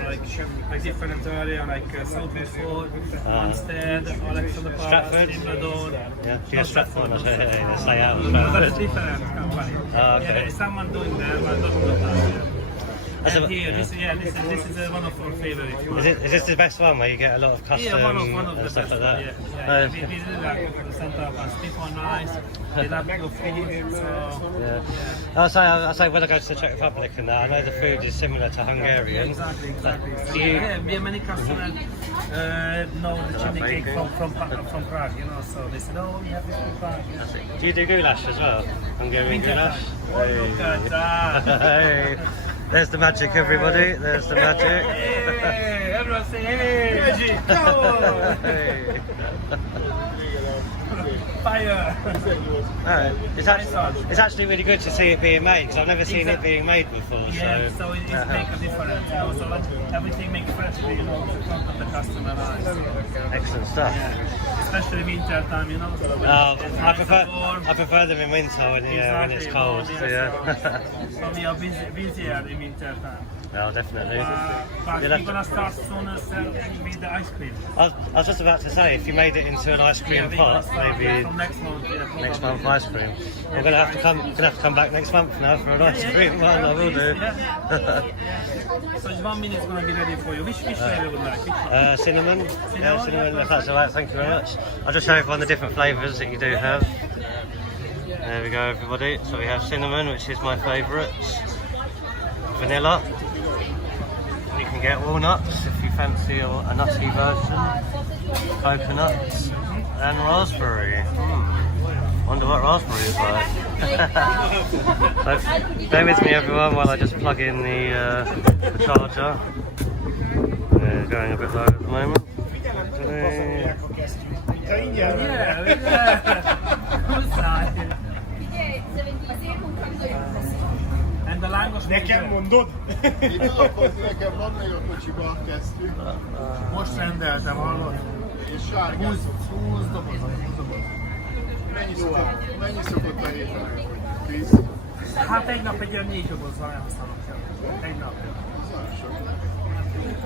like different area, like Southfield, Wanstead, Alexander Park, Stratford? Wimbledon. Yeah, do you have Stratford? Stratford. Let's stay out of But it's Stratford. different company. Okay. Yeah, someone doing that, but not that. And here, this is one of our favorites. Is this the best one where you get a lot of custom Yeah, one of the and stuff best. like that? Yeah. We really like St Albans. People are nice. They love your food. So Yeah. I say when I go to the Czech Republic and that, I know the food is similar to Hungarian. exactly. Do you, Yeah, we have many customers know the chimney cake from Prague. You know, so they said, "Oh, we have this from Prague." You know? do you do goulash as well? Hungarian Winter goulash? time. Oh, look at that. Hey. There's the magic, everybody. There's the magic. Hey, everyone say, "Hey, magic, go!" Hey. Fire. No, it's actually really good to see it being made because I've never seen it being made before. Yeah, so it makes a difference, you know, so like everything makes freshly, you know, in front of the customer eyes. Excellent stuff. Yeah, especially winter time, you know. So when Oh, it's I nice prefer and warm. I prefer them in winter when it's Exactly, cold. warm, So, yeah. So we are busier in winter time. Oh, definitely. But You'll we're have gonna start soon selling with the ice cream. I was just about to say, if you made it into an ice cream we're pot, gonna start maybe from next month. Yeah, next probably. month ice cream. I'm gonna have to come back next month now for an ice cream one. I will do. So in 1 minute it's gonna be ready for you. Which flavor would you like? Which one? Cinnamon. Yeah, cinnamon. If that's alright, thank you very much. I'll just show everyone the different flavours that you do have. There we go, everybody. So we have cinnamon, which is my favourite. Vanilla. You can get walnuts if you fancy a nutty version. Coconut and raspberry. Wonder what raspberry is like. So bear with me, everyone, while I just plug in the charger. Going a bit low at the moment. And the language. Nekem mondod? Mit lakozni nekem van még a kocsiba, kezdtük. Most rendeltem, hallod? És sárgás. 20 doboz. Mennyi szokott lenni? 10? Hát egy nap egy olyan 4 dobozzal elhasználok el. Egy nap.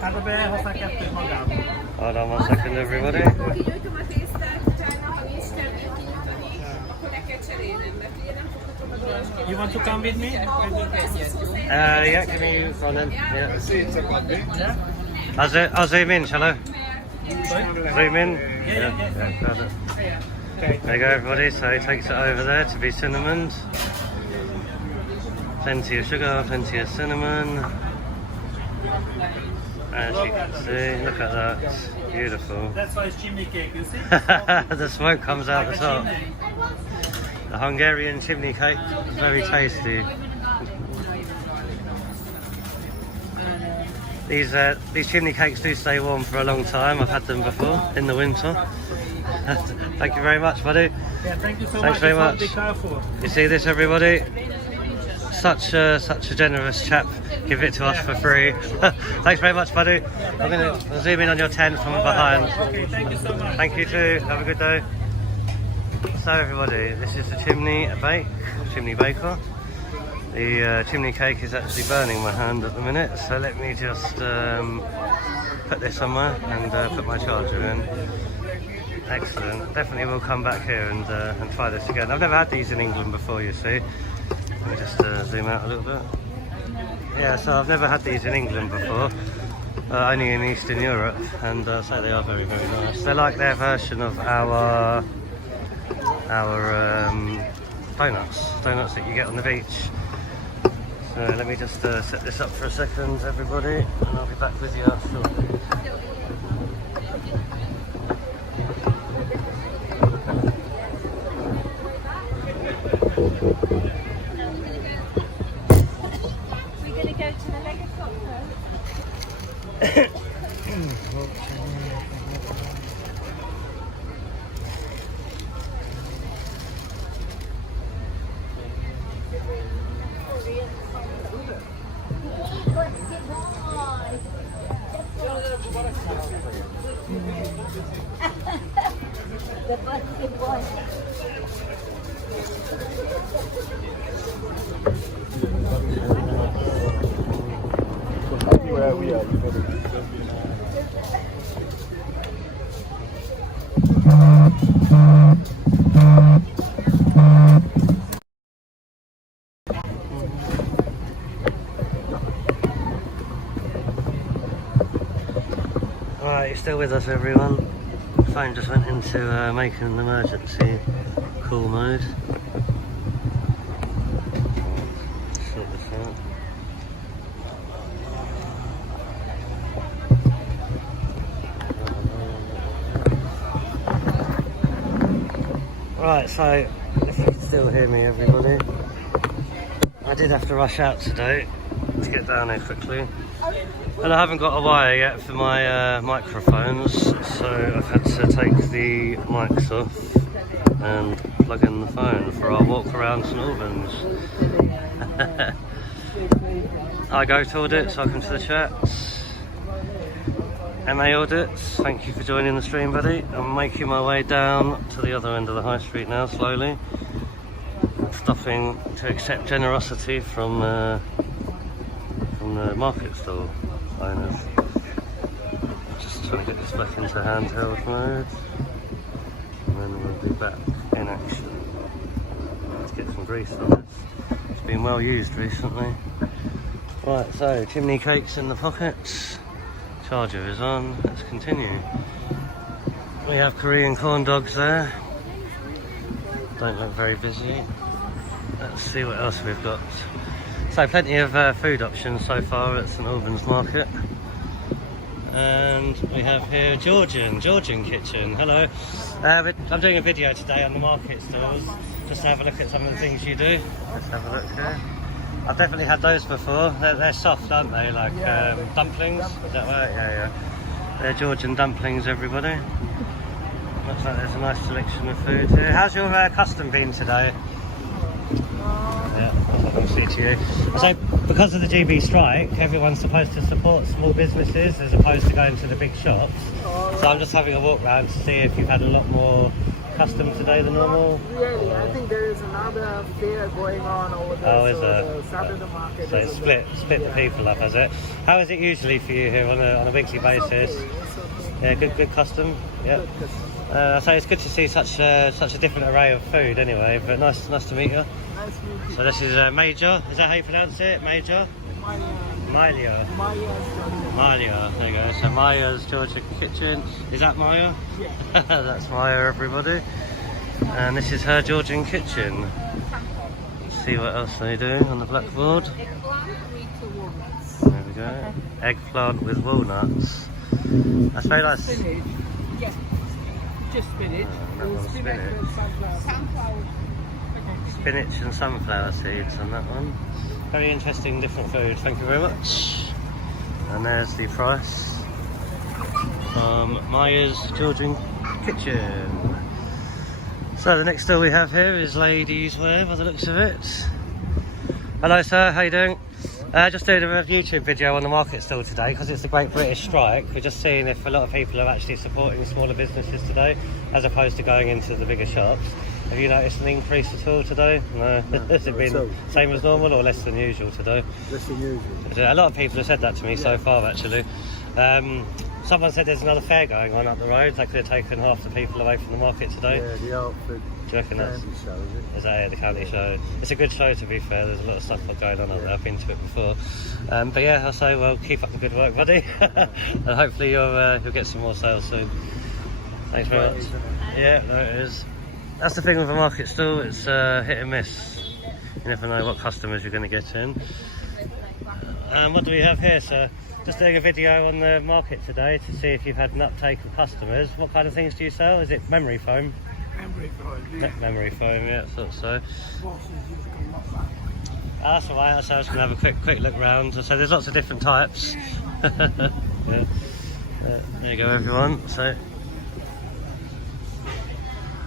Hát abban elhasznál 2 magában. Hold on 1 second, everybody. Kinyújtom a tésztát, utána, ha nincs termény kinyújtani, akkor le kell cserélnem, mert ugye nem foghatom a dolgokat. You want to come with me? Yeah, can you run then? Yeah. Szétszakad még? I'll zoom in, shall I? Zoom in? Yeah. Got it. There you go, everybody. So he takes it over there to be cinnamon. Plenty of sugar, plenty of cinnamon. As you can see, look at that. Beautiful. That's why it's chimney cake, you see? The smoke comes out the top. The Hungarian chimney cake is very tasty. These chimney cakes do stay warm for a long time. I've had them before in the winter. Thank you very much, buddy. Yeah, thank you so Thanks much. very You have much. to be careful. You see this, everybody? Such a generous chap. Give it to us for free. Thanks very much, buddy. I'm going to zoom in on your tent from behind. Okay, thank you so much. Thank you too. Have a good day. So everybody, this is the chimney baker. The chimney cake is actually burning my hand at the minute, so let me just put this somewhere and put my charger in. Excellent. Definitely we'll come back here and try this again. I've never had these in England before, you see. Let me just zoom out a little bit. Yeah, so I've never had these in England before, only in Eastern Europe, and so they are very, very nice. They're like their version of our donuts that you get on the beach. So let me just set this up for a second, everybody, and I'll be back with you shortly. We're going to go to the Lego Shop first. The busted one. Where we are, Alright, you're still with us, everyone. The phone just went into making an emergency call mode. Sort this out. Right, so if you can still hear me, everybody, I did have to rush out today to get down here quickly. And I haven't got a wire yet for my microphones, so I've had to take the mics off and plug in the phone for our walk around St Albans. I go to audits, welcome to the chat. MA audits, thank you for joining the stream, buddy. I'm making my way down to the other end of the high street now, slowly. Stopping to accept generosity from from the market stall owners. Just trying to get this back into handheld mode, and then we'll be back in action. Let's get some grease on this. It's been well used recently. Right, so chimney cakes in the pockets. Charger is on. Let's continue. We have Korean corn dogs there. Don't look very busy. Let's see what else we've got. So plenty of food options so far at St Albans market. And we have here Georgian kitchen. Hello. I'm doing a video today on the market stalls, just to have a look at some of the things you do. Let's have a look here. I've definitely had those before. They're soft, aren't they? Like dumplings. Is that right? Yeah. They're Georgian dumplings, everybody. Looks like there's a nice selection of food here. How's your custom been today? Yeah, I'll see to you. So, because of the GB strike, everyone's supposed to support small businesses as opposed to going to the big shops. So I'm just having a walk round to see if you've had a lot more custom today than normal. Really, I think there is another fair going on over there. Oh, is so there? the Saturday market So it's split the people up, has it? How is it usually for you here on a weekly basis? Yeah, good custom. Yeah. So it's good to see such a different array of food anyway. But nice to meet you. Nice to meet you. So this is Major. Is that how you pronounce it? Major. Malia. There you go. So Maya's Georgia kitchen. Is that Maya? Yeah. That's Maya, everybody. And this is her Georgian kitchen. Let's see what else they do on the blackboard. There we go. Eggplant with walnuts. That's very nice. Spinach. Yes. Just spinach. Spinach. And sunflower. Spinach and sunflower seeds on that one. Very interesting, different food. Thank you very much. And there's the price from Maya's Georgian kitchen. So the next store we have here is ladies' wear by the looks of it. Hello sir, how you doing? Just doing a YouTube video on the market stall today because it's the Great British Strike. We're just seeing if a lot of people are actually supporting smaller businesses today as opposed to going into the bigger shops. Have you noticed an increase at all today? No. Has it been same as normal or less than usual today? Less than usual. A lot of people have said that to me so far actually. Someone said there's another fair going on up the road. They could have taken half the people away from the market today. Yeah, the Artford Do you reckon that's... show, is it? Is that the county show? It's a good show to be fair. There's a lot of stuff going on up there. I've been to it before. But yeah, I'll say, well, keep up the good work, buddy. And hopefully you'll get some more sales soon. Thanks very much. Yeah, no, it is. That's the thing with a market stall. It's hit and miss. You never know what customers you're going to get in. What do we have here, sir? Just doing a video on the market today to see if you've had an uptake of customers. What kind of things do you sell? Is it memory foam? Memory foam, yeah. Memory foam, yeah, I thought so. That's alright, so I was going to have a quick look round. So there's lots of different types. Yeah. There you go, everyone. So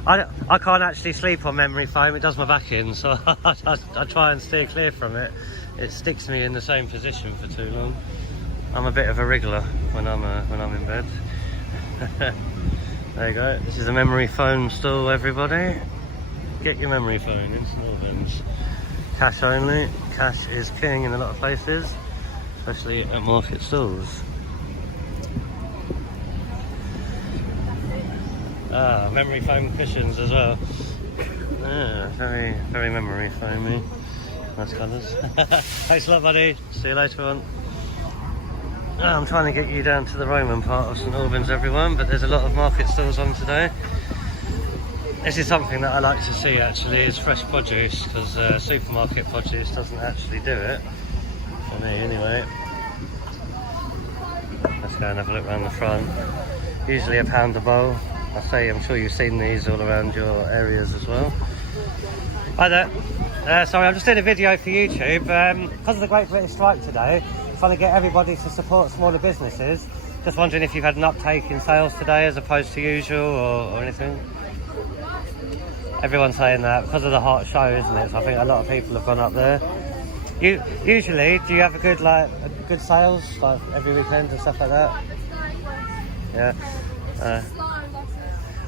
I can't actually sleep on memory foam. It does my back in, so I try and steer clear from it. It sticks me in the same position for too long. I'm a bit of a wriggler when I'm in bed. There you go. This is a memory foam stall, everybody. Get your memory foam in St Albans. Cash only. Cash is king in a lot of places, especially at market stalls. Memory foam cushions as well. Yeah, very memory foamy. Nice colours. Thanks a lot, buddy. See you later on. I'm trying to get you down to the Roman part of St Albans, everyone, but there's a lot of market stalls on today. This is something that I like to see actually, is fresh produce, because supermarket produce doesn't actually do it, for me anyway. Let's go and have a look around the front. Usually £1 a bowl. I'm sure you've seen these all around your areas as well. Hi there. Sorry, I'm just doing a video for YouTube. Because of the Great British Strike today, trying to get everybody to support smaller businesses. Just wondering if you've had an uptake in sales today as opposed to usual or anything. Everyone's saying that because of the hot show, isn't it? So I think a lot of people have gone up there. Usually, do you have a good sales like every weekend and stuff like that? Yeah.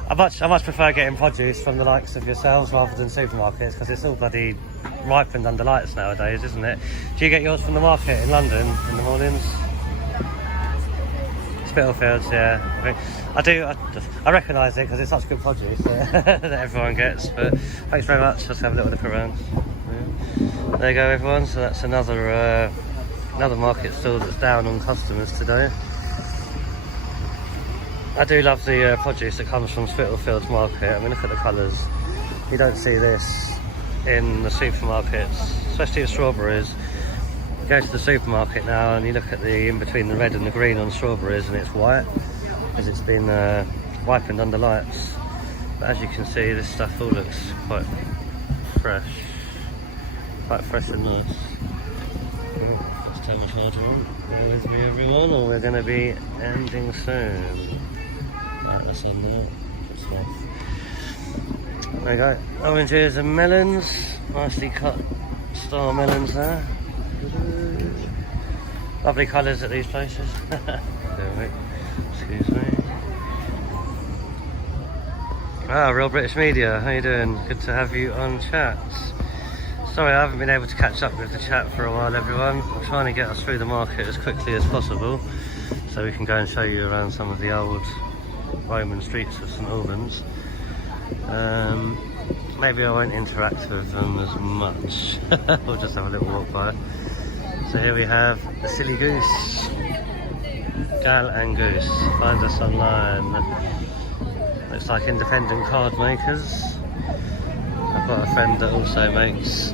I much prefer getting produce from the likes of yourselves rather than supermarkets because it's all bloody ripened under lights nowadays, isn't it? Do you get yours from the market in London in the mornings? Spitalfields, yeah. I recognise it because it's such good produce that everyone gets. But thanks very much. Let's have a little look around. Yeah. There you go, everyone. So that's another market stall that's down on customers today. I do love the produce that comes from Spitalfields Market. I mean, look at the colours. You don't see this in the supermarkets, especially the strawberries. You go to the supermarket now and you look at the in between the red and the green on strawberries, and it's white because it's been ripened under lights. But as you can see, this stuff all looks quite fresh and nice. Just how much harder on. Bear with me, everyone, or we're going to be ending soon. Right, that's on there. Good stuff. There you go. Oranges and melons, nicely cut star melons there. Lovely colours at these places. Excuse me. Real British Media, how you doing? Good to have you on chat. Sorry, I haven't been able to catch up with the chat for a while, everyone. I'm trying to get us through the market as quickly as possible so we can go and show you around some of the old Roman streets of St Albans. Maybe I won't interact with them as much. We'll just have a little walk by. So here we have the Silly Goose. Gal and Goose. Find us online. Looks like independent card makers. I've got a friend that also makes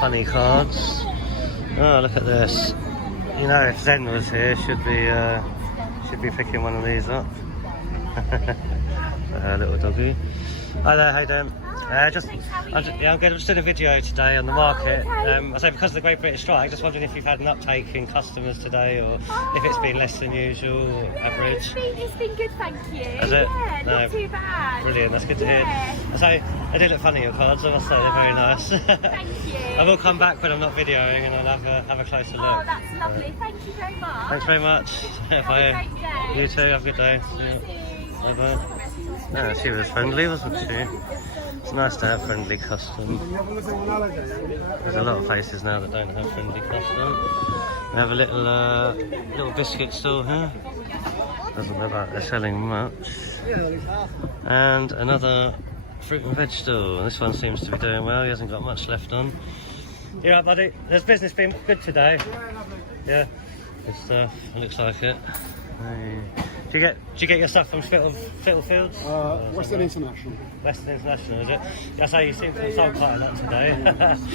funny cards. Oh, look at this. You know, if Zen was here, should be picking one of these up. Little doggy. Hi there, how you doing? I'm just doing a video today on the market. I say because of the Great British Strike, just wondering if you've had an uptake in customers today, or if it's been less than usual, or average. It's been good, thank you. Is it? Yeah, not too bad. Brilliant, that's good to hear. I say, they do look funny, your cards, I must say, they're very nice. Thank you. I will come back when I'm not videoing and I'll have a closer look. Oh, that's lovely. Thank you very much. Thanks very much. Have a great day. You too, have a good day. Bye-bye. Yeah, she was friendly, wasn't she? It's nice to have friendly custom. There's a lot of places now that don't have friendly custom. We have a little biscuit stall here. Doesn't look like they're selling much. And another fruit and veg stall. This one seems to be doing well. He hasn't got much left on. You right, buddy? Has business been good today? Yeah, good stuff. It looks like it. Do you get your stuff from Spitalfields? Western International. Western International, is it? That's how you seem to have sold quite a lot today.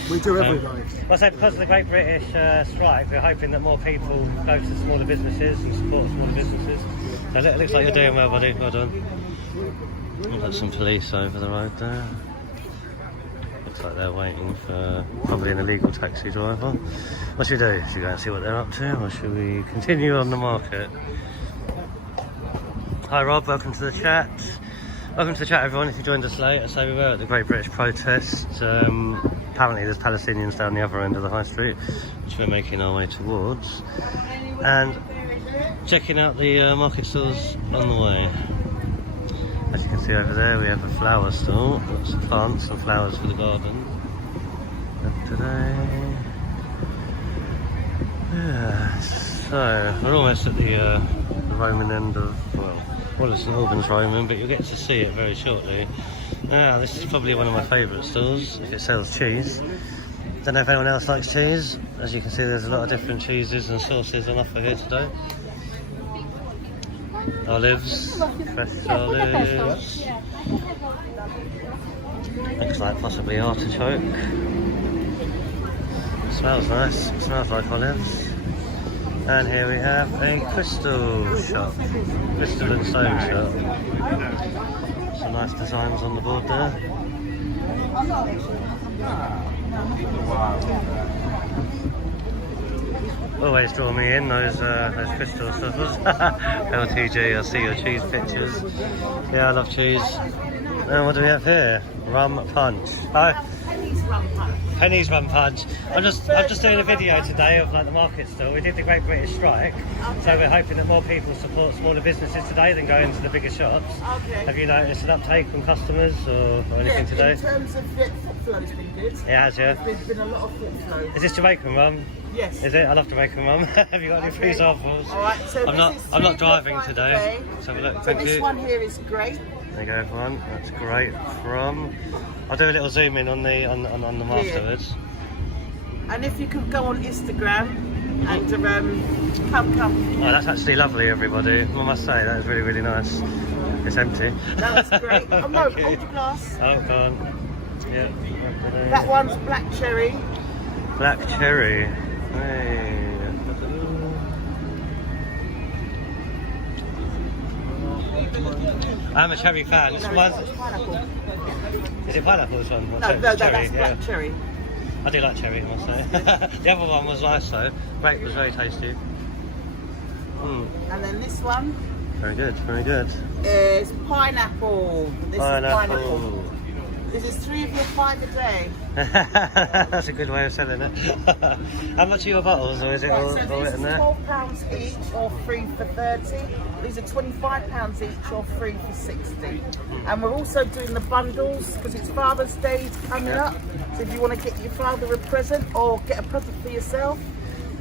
We do every day. I say because of the Great British Strike, we're hoping that more people go to smaller businesses and support smaller businesses. So it looks like you're doing well, buddy. Well done. We've got some police over the road there. Looks like they're waiting for probably an illegal taxi driver. What should we do? Should we go and see what they're up to, or should we continue on the market? Hi Rob, welcome to the chat. Welcome to the chat, everyone. If you joined us late, so we were at the Great British protest. Apparently there's Palestinians down the other end of the high street, which we're making our way towards. And checking out the market stalls on the way. As you can see over there, we have a flower stall. Lots of plants and flowers for the garden. And today... Yeah, so we're almost at the Roman end of, well, it's St Albans Roman, but you'll get to see it very shortly. Now, this is probably one of my favourite stores, if it sells cheese. Don't know if anyone else likes cheese. As you can see, there's a lot of different cheeses and sauces on offer here today. Olives, fresh olives. Looks like possibly artichoke. It smells nice, it smells like olives. And here we have a crystal shop, crystal and stone shop. Some nice designs on the board there. Always draw me in those crystal stuffers. LTG, I see your cheese pictures. Yeah, I love cheese. And what do we have here? Rum punch. Oh. rum punch. Penny's rum punch. I'm just doing a video today of like the market stall. We did the Great British Strike, so we're hoping that more people support smaller businesses today than go into the bigger shops. Okay. Have you noticed an uptake from customers or anything today? In terms of footflow, it's been good. It has, yeah. There's been a lot of footflow. Is this Jamaican rum? Yes. Is it? I love Jamaican rum. Have you got any free samples? All right. So I'm not driving today. Let's have a look. So Thank this you. one here is great. There you go, everyone. That's great from. I'll do a little zoom in on them afterwards. And if you could go on Instagram and come. Oh, that's actually lovely, everybody. I must say that is really, really nice. It's empty. That's great. Oh no, hold your glass. Oh, can't. Yeah. That one's black cherry. Black cherry. Hey. I'm a cherry fan. This one's pineapple. Is it pineapple? This one? No, that's black cherry. I do like cherry, I must say. The other one was nice though. Grape was very tasty. And then this one. Very good, very good. Is pineapple. This is pineapple. This is 3 of your 5 a day. That's a good way of selling it. How much are your bottles, or is it all written there? £12 each, or free for 30. These are £25 each, or free for 60. And we're also doing the bundles because it's Father's Day coming up. So if you want to get your father a present or get a present for yourself.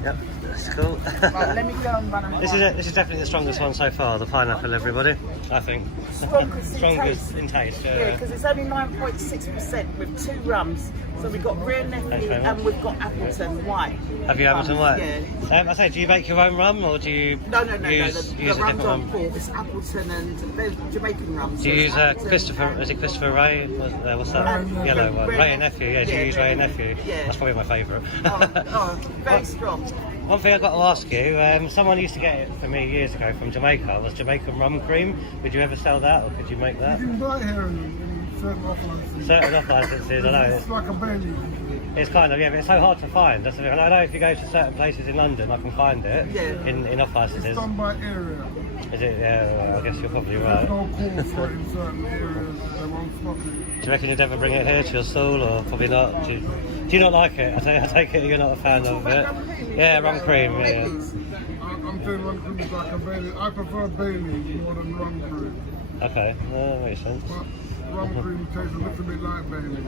Yep, that's cool. Right, let me go and run and This is definitely the strongest one so far, the pineapple, everybody. I think. Strongest in taste. Yeah, because it's only 9.6% with 2 rums. So we've got Rear Nephew and we've got Appleton White. Have you Appleton White? Yeah. I say, do you make your own rum or do you No. use The a different rum's rum? on port. It's Appleton and there's Jamaican rum. Do you use Christopher? Is it Christopher Ray? What's that yellow one? Ray and Nephew. Yeah. Do you use Ray and Nephew? Yeah. That's probably my favourite. Very strong. One thing I've got to ask you, someone used to get it for me years ago from Jamaica, was Jamaican rum cream. Would you ever sell that, or could you make that? You can buy it here in certain off licenses. Certain off licenses, I know. It's like a Bailey. It's kind of, yeah, but it's so hard to find. That's the thing. And I know if you go to certain places in London, I can find it in off licenses. It's done by area. Is it? Yeah, well, I guess you're probably right. There's no call for it in certain areas. They won't stock it. Do you reckon you'd ever bring it here to your stall, or probably not? Do you not like it? I take it you're not a fan of it. Yeah, rum cream. Yeah. I'm saying rum cream is like a Bailey. I prefer Bailey more than rum cream. Okay, that makes sense. But rum cream tastes a little bit like Bailey.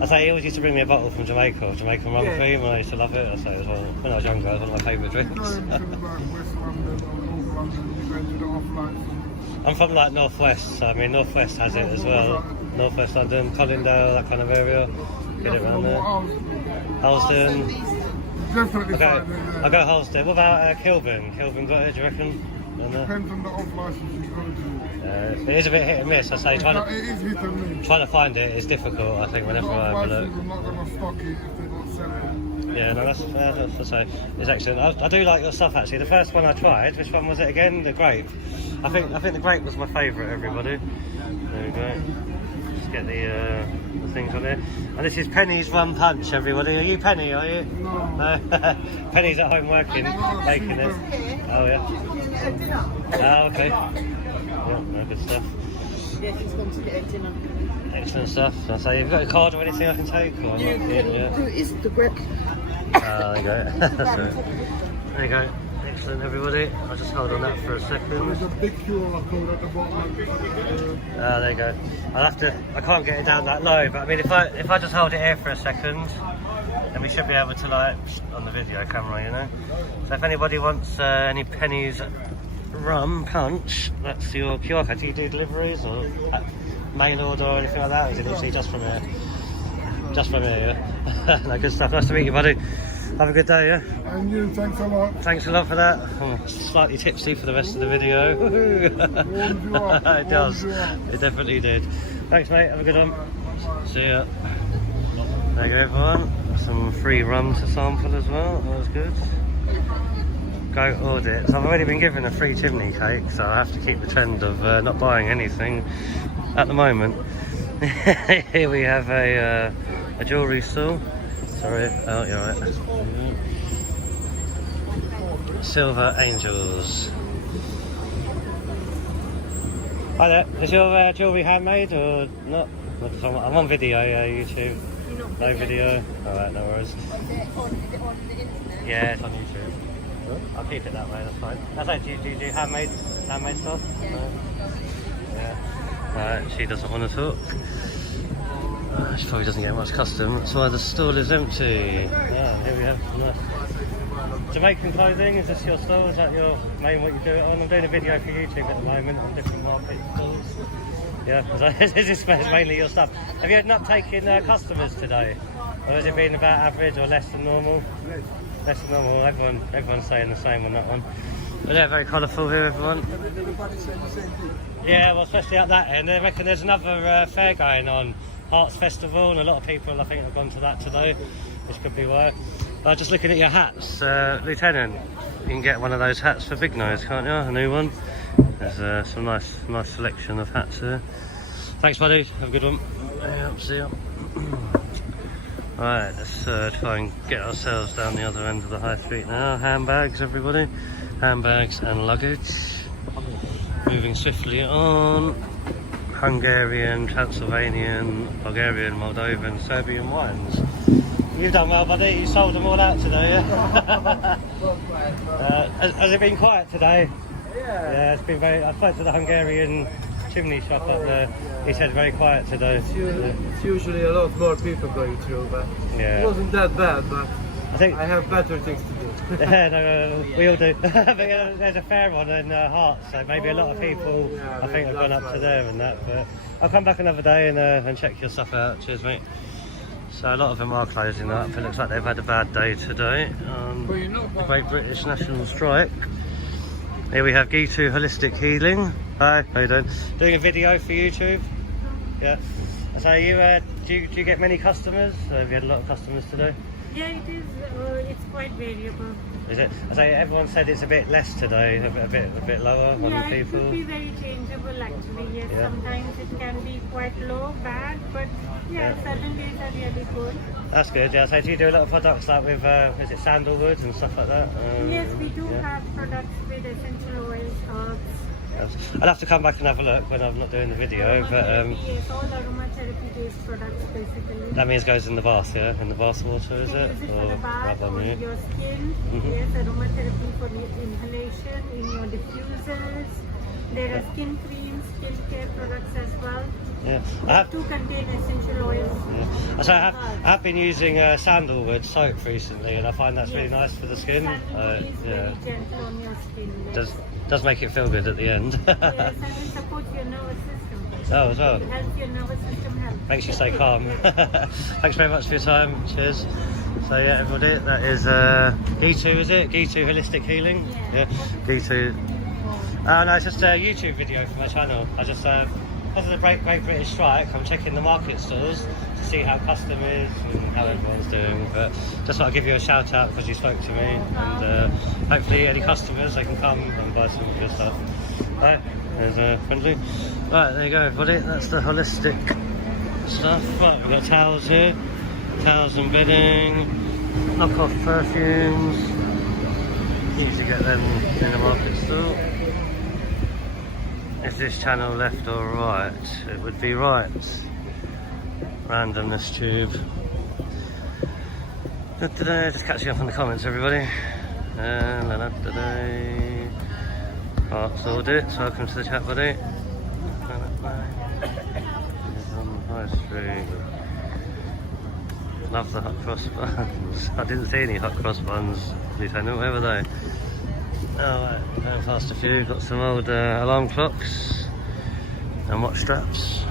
I say he always used to bring me a bottle from Jamaica, Jamaican rum cream, and I used to love it. I say as well. When I was younger, it was one of my favourite drinks. I'm from like Northwest, so I mean Northwest has it as well. Northwest London, Colindale, that kind of area. Get it around there. Halston. I'll go Halston. What about Kilburn? Kilburn got it, do you reckon? Depends on the off license you go to. It is a bit hit and miss. I say trying it is hit and miss. to find it is difficult. I think whenever I have a look. I'm not going to stock it if they don't sell it. Yeah, no, that's it's excellent. I do like your stuff actually. The first one I tried, which one was it again? The grape. I think the grape was my favourite. Everybody. There we go. Just get the things on there. And this is Penny's rum punch. Everybody, are you Penny? Are you? No. Penny's at home working, making it. Oh yeah. Oh okay. Yeah, no, good stuff. Yeah, she's gone to get her dinner. Excellent stuff. So have you got a card or anything I can take? Or You can do Instagram. there you go. There you go. Excellent, everybody. I'll just hold on that for a second. There's a big QR code at the bottom. There you go. I can't get it down that low, but I mean, if I just hold it here for a second, then we should be able to like on the video camera, you know. So if anybody wants any Penny's rum punch, that's your QR code. Do you do deliveries or mail order or anything like that? Or is it literally just from here? Just from here, yeah. No, good stuff. Nice to meet you, buddy. Have a good day, yeah? And you, thanks a lot. Thanks a lot for that. I'm slightly tipsy for the rest of the video. Warmed you up. It does. It definitely did. Thanks, mate. Have a good one. See ya. There you go, everyone. Some free rum to sample as well. That was good. Goat audit. So I've already been given a free chimney cake, so I have to keep the trend of not buying anything at the moment. Here we have a jewellery store. Sorry, oh, you're right. Silver Angels. Hi there, is your jewellery handmade or not? I'm on video, YouTube. No video? Alright, no worries. Is it on the internet? Yeah, it's on YouTube. I'll keep it that way, that's fine. That's like, do you do handmade stuff? Yeah. No? Yeah. Alright, she doesn't want to talk. She probably doesn't get much custom, that's why the stall is empty. Yeah, here we have nice Jamaican clothing. Is this your stall? Is that your main what you do it on? I'm doing a video for YouTube at the moment on different market stalls. Yeah, is this mainly your stuff? Have you ended up taking customers today? Or has it been about average or less than normal? Less than normal, everyone's saying the same on that one. But yeah, very colourful here, everyone. Yeah, well, especially at that end. I reckon there's another fair going on, Hearts Festival, and a lot of people I think have gone to that today, which could be why. Just looking at your hats, Lieutenant, you can get one of those hats for Big Nose, can't you? A new one. There's some nice selection of hats here. Thanks, buddy. Have a good one. Yeah, see ya. Right, let's try and get ourselves down the other end of the high street now. Handbags, everybody. Handbags and luggage. Moving swiftly on. Hungarian, Transylvanian, Bulgarian, Moldovan, Serbian wines. You've done well, buddy. You sold them all out today, yeah? Has it been quiet today? Yeah, it's been very... I spoke to the Hungarian chimney shop up there. He said very quiet today. It's usually a lot more people going through, but yeah. it wasn't that bad, but I think I have better things to do. Yeah, no, we all do. But there's a fair one in Hearts, so maybe a lot of people I think have gone up to there and that. But I'll come back another day and check your stuff out. Cheers, mate. So a lot of them are closing up. It looks like they've had a bad day today. The Great British National Strike. Here we have Gitu Holistic Healing. Hi, how you doing? Doing a video for YouTube. Yeah. So do you get many customers? Have you had a lot of customers today? Yeah, it is. It's quite variable. Is it? I say everyone said it's a bit less today, a bit lower on the people. It could be very changeable actually. Yes, Yeah. sometimes it can be quite low, bad, but certain days are really good. That's good. Yeah. So do you do a lot of products like with is it sandalwood and stuff like that? Yes, we do have products with essential oils, herbs. I'll have to come back and have a look when I'm not doing the video. But Yes, all aromatherapy-based products basically. that means it goes in the bath, yeah? In the bath water, is it? Use it for the bath, rub on on you? your skin. Mhm. Yes, aromatherapy for the inhalation, in your diffusers. There are skin creams, skin care products as well. Yeah. I have. To contain essential oils. Yeah. So I have been using sandalwood soap recently, and I find that's really nice for the skin. Sandalwood is very gentle on your skin. Yes. Does make it feel good at the end. Yes, and it supports your nervous system. Oh, as well. It helps your nervous system health. Makes you stay calm. Thanks very much for your time. Cheers. So yeah, everybody, that is Gitu, is it? Gitu Holistic Healing? Yeah. Gitu. Oh no, it's just a YouTube video for my channel. I just, because of the Great British Strike, I'm checking the market stalls to see how custom is and how everyone's doing. But just want to give you a shout out because you spoke to me, and hopefully any customers, they can come and buy some good stuff. Right, there's friendly. Right, there you go, everybody. That's the holistic stuff. Right, we've got towels here, towels and bedding, knockoff perfumes. You usually get them in the market stall. Is this channel left or right? It would be right. Randomness tube. Just catching up on the comments, everybody. Arts audits, welcome to the chat, buddy. On High Street. Love the hot cross buns. I didn't see any hot cross buns, Lieutenant, where were they? Oh, right, going past a few, got some old alarm clocks and watch straps.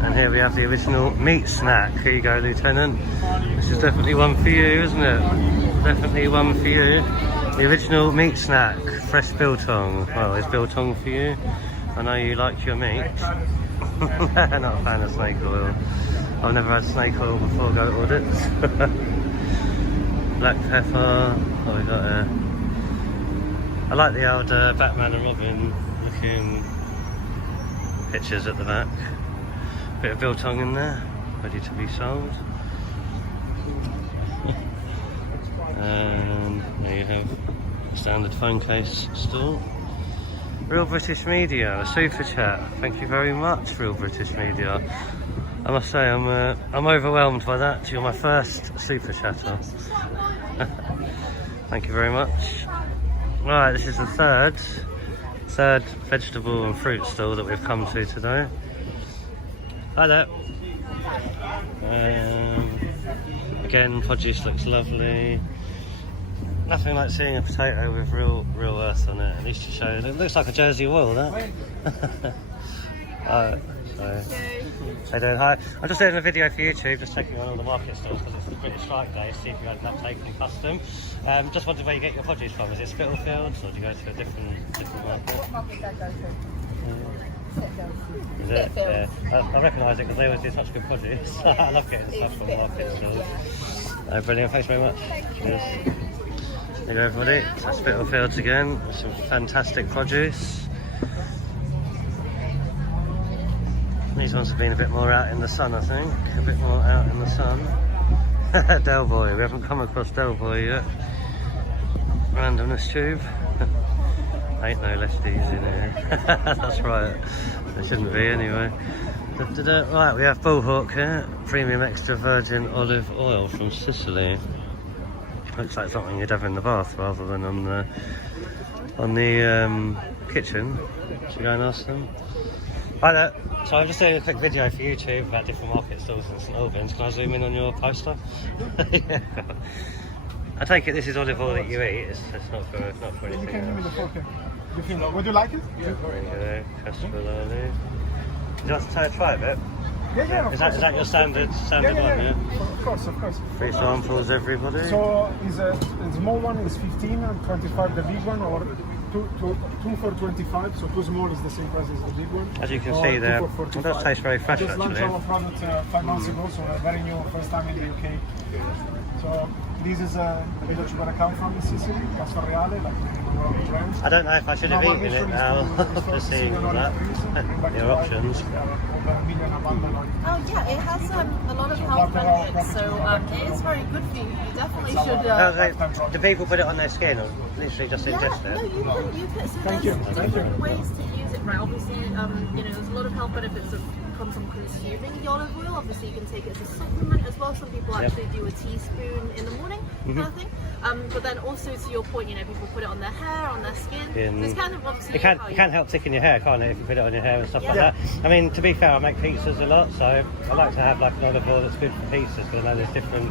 And here we have the original meat snack. Here you go, Lieutenant. This is definitely one for you, isn't it? Definitely one for you. The original meat snack, fresh biltong. Well, is biltong for you? I know you like your meat. Not a fan of snake oil. I've never had snake oil before goat audits. Black pepper. What have we got here? I like the old Batman and Robin looking pictures at the back. Bit of biltong in there, ready to be sold. And there you have the standard phone case store. Real British Media, a super chat. Thank you very much, Real British Media. I must say I'm overwhelmed by that. You're my first super chatter. Thank you very much. Right, this is the third vegetable and fruit stall that we've come to today. Hi there. Again, produce looks lovely. Nothing like seeing a potato with real earth on it. At least to show it looks like a Jersey wool, that. How you doing? Hi. I'm just doing a video for YouTube, just taking on all the market stalls because it's the British strike day, see if you had an uptake in custom. Just wondered where you get your produce from. Is it Spitalfields or do you go to a different market? What market do I go to? Is it? Yeah. I recognise it because they always do such good produce. I love getting stuff from market stalls. Brilliant, thanks very much. Cheers. There you go everybody, so Spitalfields again, with some fantastic produce. These ones have been a bit more out in the sun, I think. A bit more out in the sun. Del Boy, we haven't come across Del Boy yet. Randomness tube. Ain't no lefties in here. That's right. There shouldn't be anyway. Right, we have Bullhawk here. Premium extra virgin olive oil from Sicily. Looks like something you'd have in the bath rather than on the kitchen. Should we go and ask them? Hi there. So I'm just doing a quick video for YouTube about different market stalls in St Albans. Can I zoom in on your poster? Yeah. I take it this is olive oil that you eat. It's not for anything. You can give me the photo. Would you like it? Yeah. There you go. Castor olive. Would you like to try a bit? Yeah. Is that your standard one? Yeah. Of course. 3 samples, everybody. So the small one is 15 and 25 the big one, or two for 25. So 2 small is the same price as the big one. As you can see there, it does taste very fresh just actually. Just launched our product 5 months ago, so we're very new, first time in the UK. So this is the village where I come from in Sicily, Castorreale, like the brand. I don't know if I should have eaten it now, just seeing all that. Your options. Oh yeah, it has a lot of health benefits, so it is very good for you. You definitely should. Do people put it on their skin or literally just ingest it? No, you can. So there's different ways to use it, right? Obviously, there's a lot of health benefits that come from consuming the olive oil. Obviously, you can take it as a supplement as well. Some people actually do a teaspoon in the morning, kind of thing. But then also to your point, people put it on their hair, on their skin. It's kind of obviously it can help thicken your hair, can't it? If you put it on your hair and stuff like that. I mean, to be fair, I make pizzas a lot, so I like to have like an olive oil that's good for pizzas because I know there's different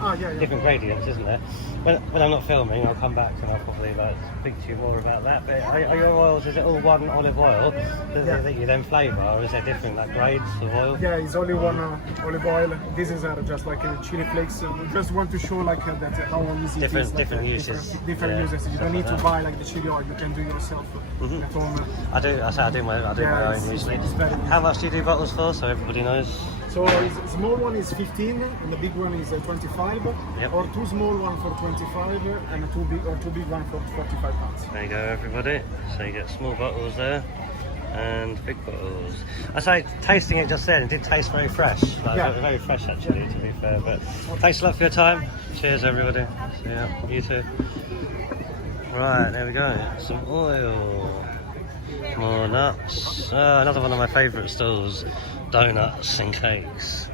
gradients, isn't there? When I'm not filming, I'll come back and I'll probably speak to you more about that. But are your oils? Is it all one olive oil that you then flavour, or is there different grades of oil? Yeah, it's only one olive oil. This is just like chili flakes. We just want to show that how easy it is. Different uses. Different uses. You don't need to buy the chili oil. You can do it yourself at home. I do my own usually. How much do you do bottles for, so everybody knows? So the small one is 15 and the big one is 25, or 2 small one for 25 and two big one for 45 pounds. There you go, everybody. So you get small bottles there and big bottles. I say, tasting it just then, it did taste very fresh. Very fresh actually, to be fair. But thanks a lot for your time. Cheers, everybody. See ya. You too. Right, there we go. Some oil. More nuts. Another one of my favourite stalls. Donuts and cakes.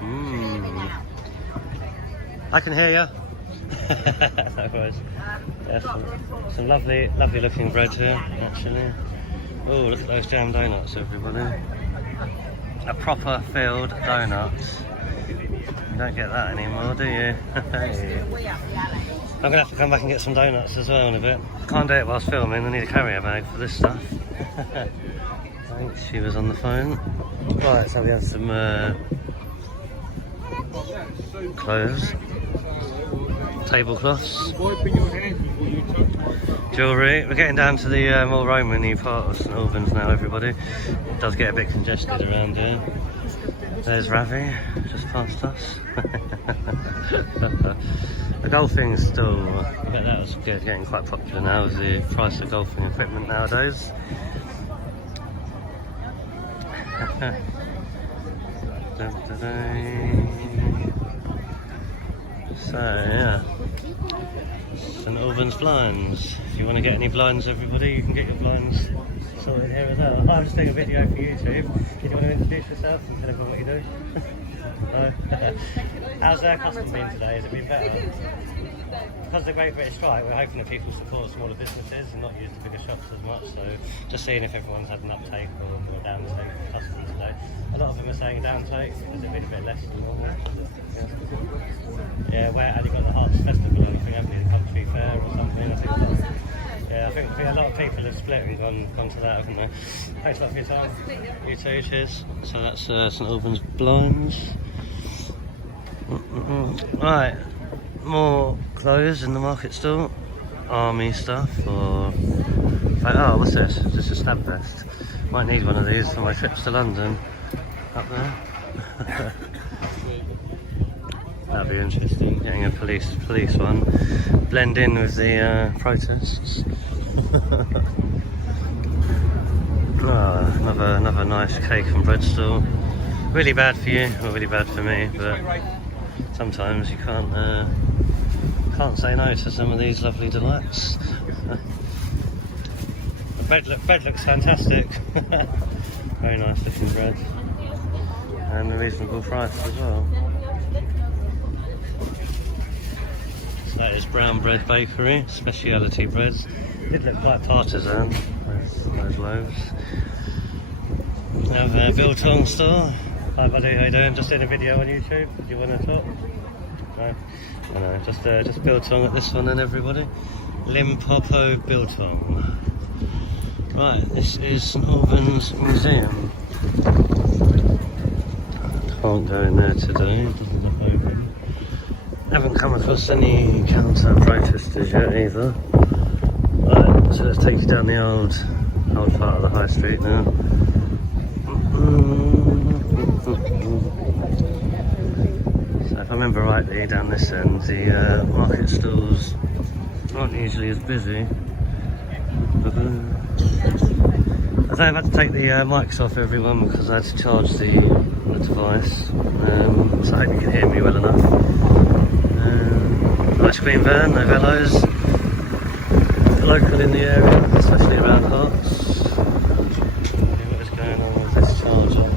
I can hear you. Some lovely looking bread here, actually. Oh, look at those jam donuts, everybody. A proper filled donut. You don't get that anymore, do you? I'm going to have to come back and get some donuts as well in a bit. Can't do it whilst filming, I need a carrier bag for this stuff. Thanks, she was on the phone. Right, so we have some clothes, tablecloths, jewellery. We're getting down to the more Roman-y part of St Albans now, everybody. It does get a bit congested around here. There's Ravi, just past us. The golfing stall, I bet that was getting quite popular now with the price of golfing equipment nowadays. So yeah, St Albans blinds. If you want to get any blinds, everybody, you can get your blinds sorted here as well. I'm just doing a video for YouTube. Do you want to introduce yourself and tell everyone what you do? No? How's our custom been today? Has it been better? Because of the Great British Strike, we're hoping that people support smaller businesses and not use the bigger shops as much. So just seeing if everyone's had an uptake or a downtake of customers today. A lot of them are saying a downtake. Has it been a bit less than normal? Yeah, where have you got the Hearts Festival? I think haven't you, the country fair or something? I think a lot of people have split and gone to that, haven't they? Thanks a lot for your time. You too, cheers. So that's St Albans blinds. Right, more clothes in the market stall. Army stuff or... Oh, what's this? Just a stab vest. Might need one of these for my trips to London. Up there. That'd be interesting, getting a police one. Blend in with the protests. Another nice cake and bread stall. Really bad for you, or really bad for me, but sometimes you can't say no to some of these lovely delights. The bread looks fantastic. Very nice looking bread. And a reasonable price as well. So that is Brown Bread Bakery, speciality breads. Did look quite partisan, those loaves. We have a biltong store. Hi buddy, how you doing? Just did a video on YouTube. Do you want to talk? No? I know, just biltong at this one then everybody. Limpopo biltong. Right, this is St Albans Museum. Can't go in there today, it doesn't look open. Haven't come across any counter protesters yet either. Right, so let's take you down the old part of the high street now. So if I remember rightly, down this end the market stalls aren't usually as busy. I have had to take the mics off everyone because I had to charge the device, so I hope you can hear me well enough. Ice cream van, no velos, local in the area, especially around Hearts. What is going on with this charger?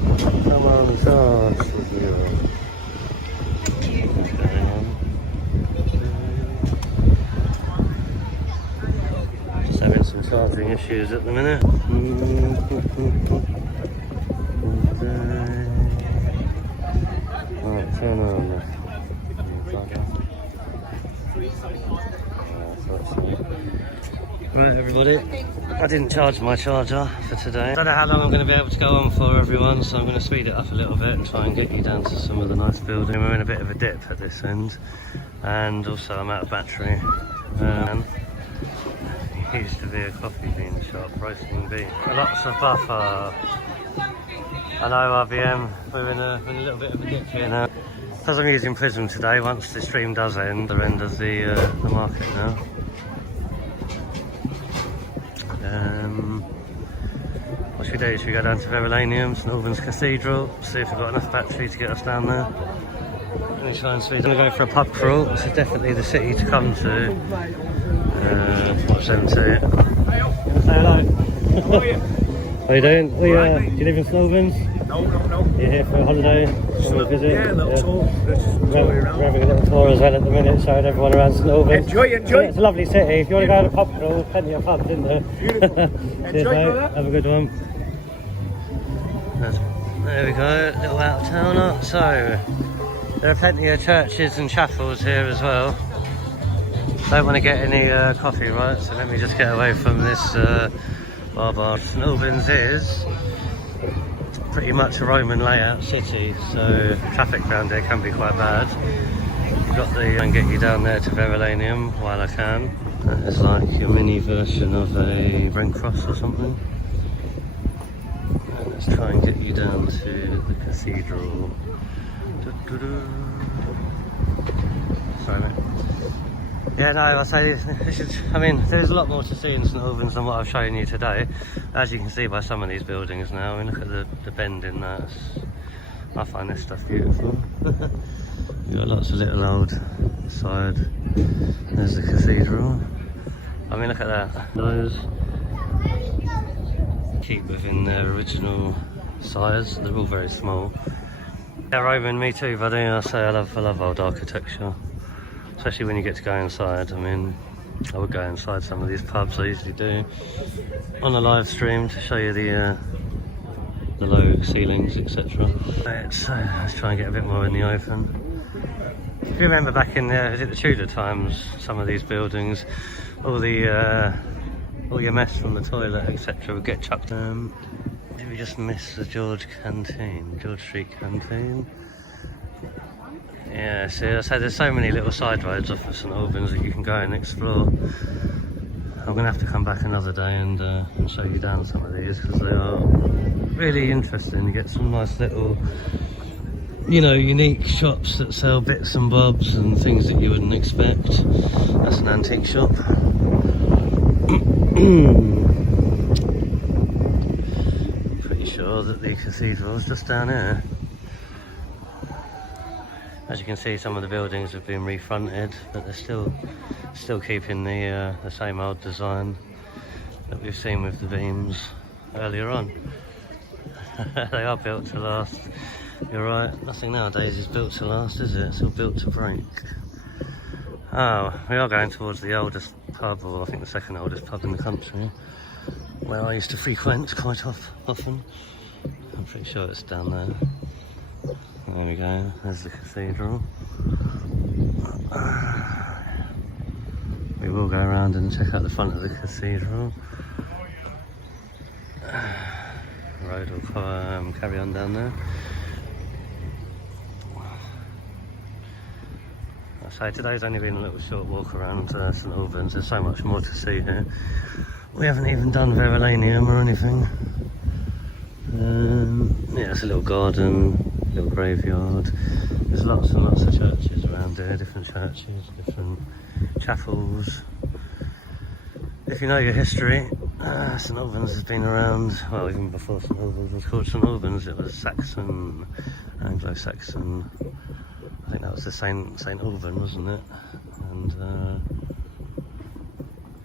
Come on, charge with you. What's going on? Just having some charging issues at the minute. Right, turn on. Right everybody, I didn't charge my charger for today. I don't know how long I'm going to be able to go on for everyone, so I'm going to speed it up a little bit and try and get you down to some of the nice buildings. We're in a bit of a dip at this end, and also I'm out of battery. It used to be a coffee bean shop, roasting beans. Lots of buffer. I know RBM, we're in a little bit of a dip here now. Because I'm using Prism today, once the stream does end, the end of the market now. What should we do? Should we go down to Verulamium, St Albans Cathedral, see if we've got enough battery to get us down there? Let me try and speed. I'm going to go for a pub crawl. This is definitely the city to come to. Watch them too. You want to say hello? How are you? How are you doing? Do you live in St Albans? No. You're here for a holiday? For a visit? Yeah, a little tour. We're having a little tour as well at the minute, showing everyone around St Albans. Enjoy. It's a lovely city. If you want to go to a pub crawl, plenty of pubs, isn't there? Beautiful. Cheers, mate. Have a good one. There we go, little out of towner. So, there are plenty of churches and chapels here as well. Don't want to get any coffee, right? So let me just get away from this bar. St Albans is pretty much a Roman layout city, so traffic around here can be quite bad. And get you down there to Verulamium while I can. That is like your mini version of a Brent Cross or something. And let's try and get you down to the cathedral. Sorry mate. Yeah, no, I say this is, I mean, there's a lot more to see in St Albans than what I've shown you today. As you can see by some of these buildings now, I mean, look at the bend in that. I find this stuff beautiful. You've got lots of little old side. There's the cathedral. I mean, look at that. Those keep within their original size. They're all very small. Yeah, Roman, me too, buddy. I say I love old architecture, especially when you get to go inside. I mean, I would go inside some of these pubs. I usually do on a live stream to show you the low ceilings, etc. Let's try and get a bit more in the open. If you remember back in the Tudor times, some of these buildings, all your mess from the toilet, etc., would get chucked. Did we just miss the George Street Canteen? Yeah, see, I say there's so many little side roads off of St Albans that you can go and explore. I'm going to have to come back another day and show you down some of these, because they are really interesting. You get some nice little, you know, unique shops that sell bits and bobs and things that you wouldn't expect. That's an antique shop. Pretty sure that the cathedral is just down here. As you can see, some of the buildings have been refronted, but they're still keeping the same old design that we've seen with the beams earlier on. They are built to last. You're right, nothing nowadays is built to last, is it? It's all built to break. Oh, we are going towards the oldest pub, or I think the second oldest pub in the country, where I used to frequent quite often. I'm pretty sure it's down there. There we go, there's the cathedral. We will go around and check out the front of the cathedral. The road will carry on down there. So today's only been a little short walk around St Albans. There's so much more to see here. We haven't even done Verulamium or anything. Yeah, it's a little garden, little graveyard. There's lots and lots of churches around here, different churches, different chapels. If you know your history, St Albans has been around, well, even before St Albans was called St Albans. It was Saxon, Anglo-Saxon. I think that was the St Alban, wasn't it? And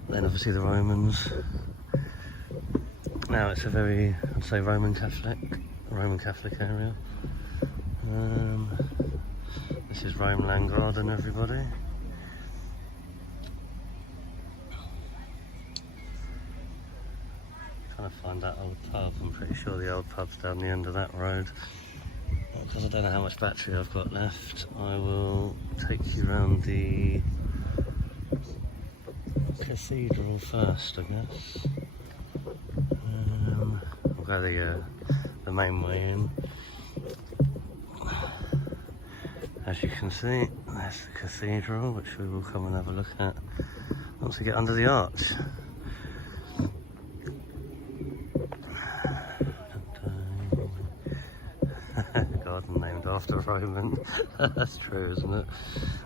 then obviously the Romans. Now it's a very, I'd say, Roman Catholic area. This is Rome Landgraden, everybody. Trying to find that old pub. I'm pretty sure the old pub's down the end of that road. Because I don't know how much battery I've got left, I will take you around the cathedral first, I guess. We'll go the main way in. As you can see, there's the cathedral, which we will come and have a look at once we get under the arch. Garden named after Roman. That's true, isn't it?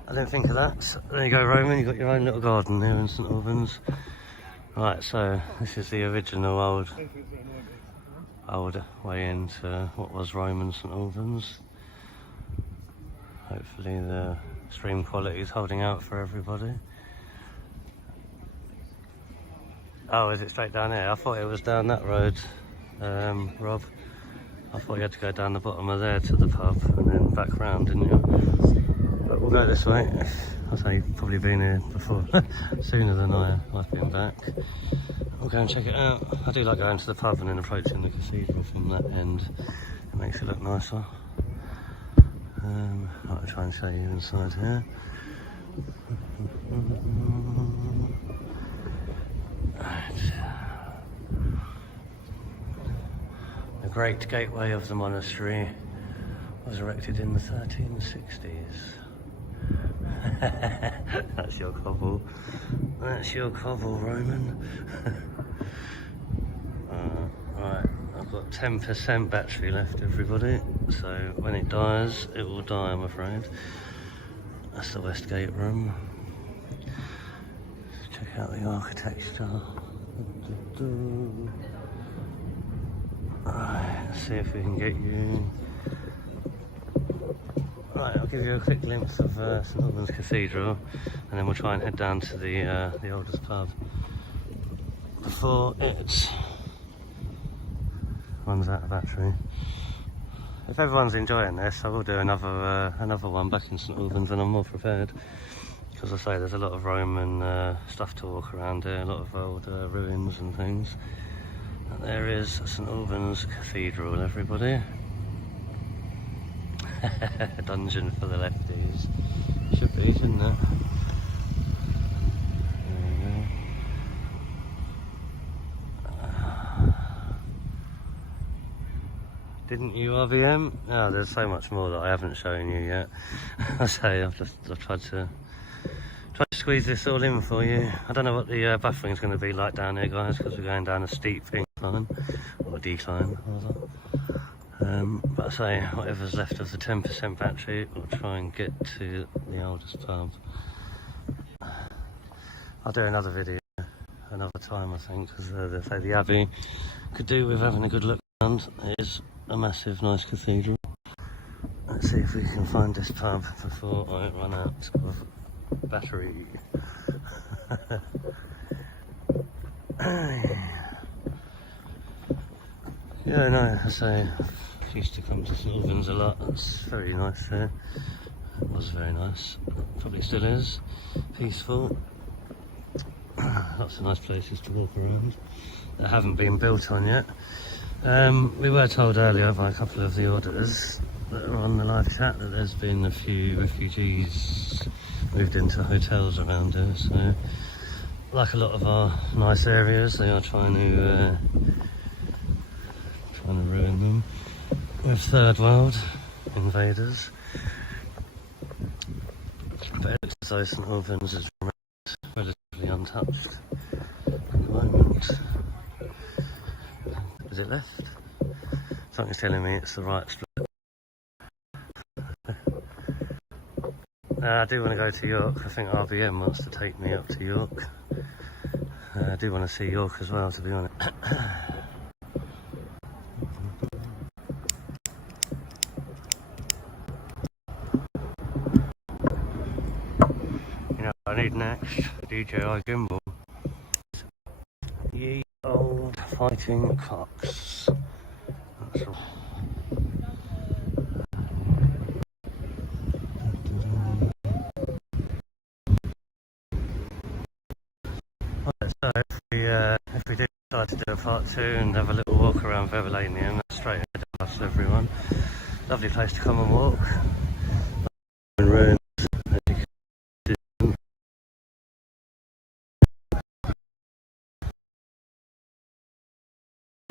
I didn't think of that. There you go, Roman, you've got your own little garden here in St Albans. Right, so this is the original old way into what was Roman St Albans. Hopefully the stream quality is holding out for everybody. Oh, is it straight down here? I thought it was down that road, Rob. I thought you had to go down the bottom of there to the pub and then back round, didn't you? But we'll go this way. I say you've probably been here before, sooner than I've been back. We'll go and check it out. I do like going to the pub and then approaching the cathedral from that end. It makes it look nicer. I'll try and show you inside here. Right. The Great Gateway of the monastery was erected in the 1360s. That's your cobble. That's your cobble, Roman. Right, I've got 10% battery left, everybody. So when it dies, it will die, I'm afraid. That's the West Gate room. Let's check out the architecture. Right, let's see if we can get you. Right, I'll give you a quick glimpse of St Albans Cathedral, and then we'll try and head down to the oldest pub before it runs out of battery. if everyone's enjoying this, I will do another one back in St Albans when I'm more prepared. Because I say there's a lot of Roman stuff to walk around here, a lot of old ruins and things. And there is St Albans Cathedral, everybody. A dungeon for the lefties. Should be, shouldn't it? There we go. Didn't you, RVM? Oh, there's so much more that I haven't shown you yet. I say I've tried to squeeze this all in for you. I don't know what the buffering's going to be like down here, guys, because we're going down a steep incline or decline. But I say whatever's left of the 10% battery, we'll try and get to the oldest pub. I'll do another video another time, I think, because they say the Abbey could do with having a good look around. It is a massive, nice cathedral. Let's see if we can find this pub before I run out of battery. Yeah, no, I say I used to come to St Albans a lot. It's very nice there. It was very nice. Probably still is. Peaceful. Lots of nice places to walk around that haven't been built on yet. We were told earlier by a couple of the auditors that are on the live chat that there's been a few refugees moved into hotels around here, so like a lot of our nice areas, they are trying to ruin them with third world invaders. But it looks as though St Albans is relatively untouched at the moment. Is it left? Something's telling me it's the right split. I do want to go to York. I think RBM wants to take me up to York. I do want to see York as well, to be honest. You know what I need next? DJI gimbal. Ye old fighting cocks. That's all. So if we do decide to do a part 2 and have a little walk around Vervelanian, that's straight ahead of us, everyone. Lovely place to come and walk. Ruin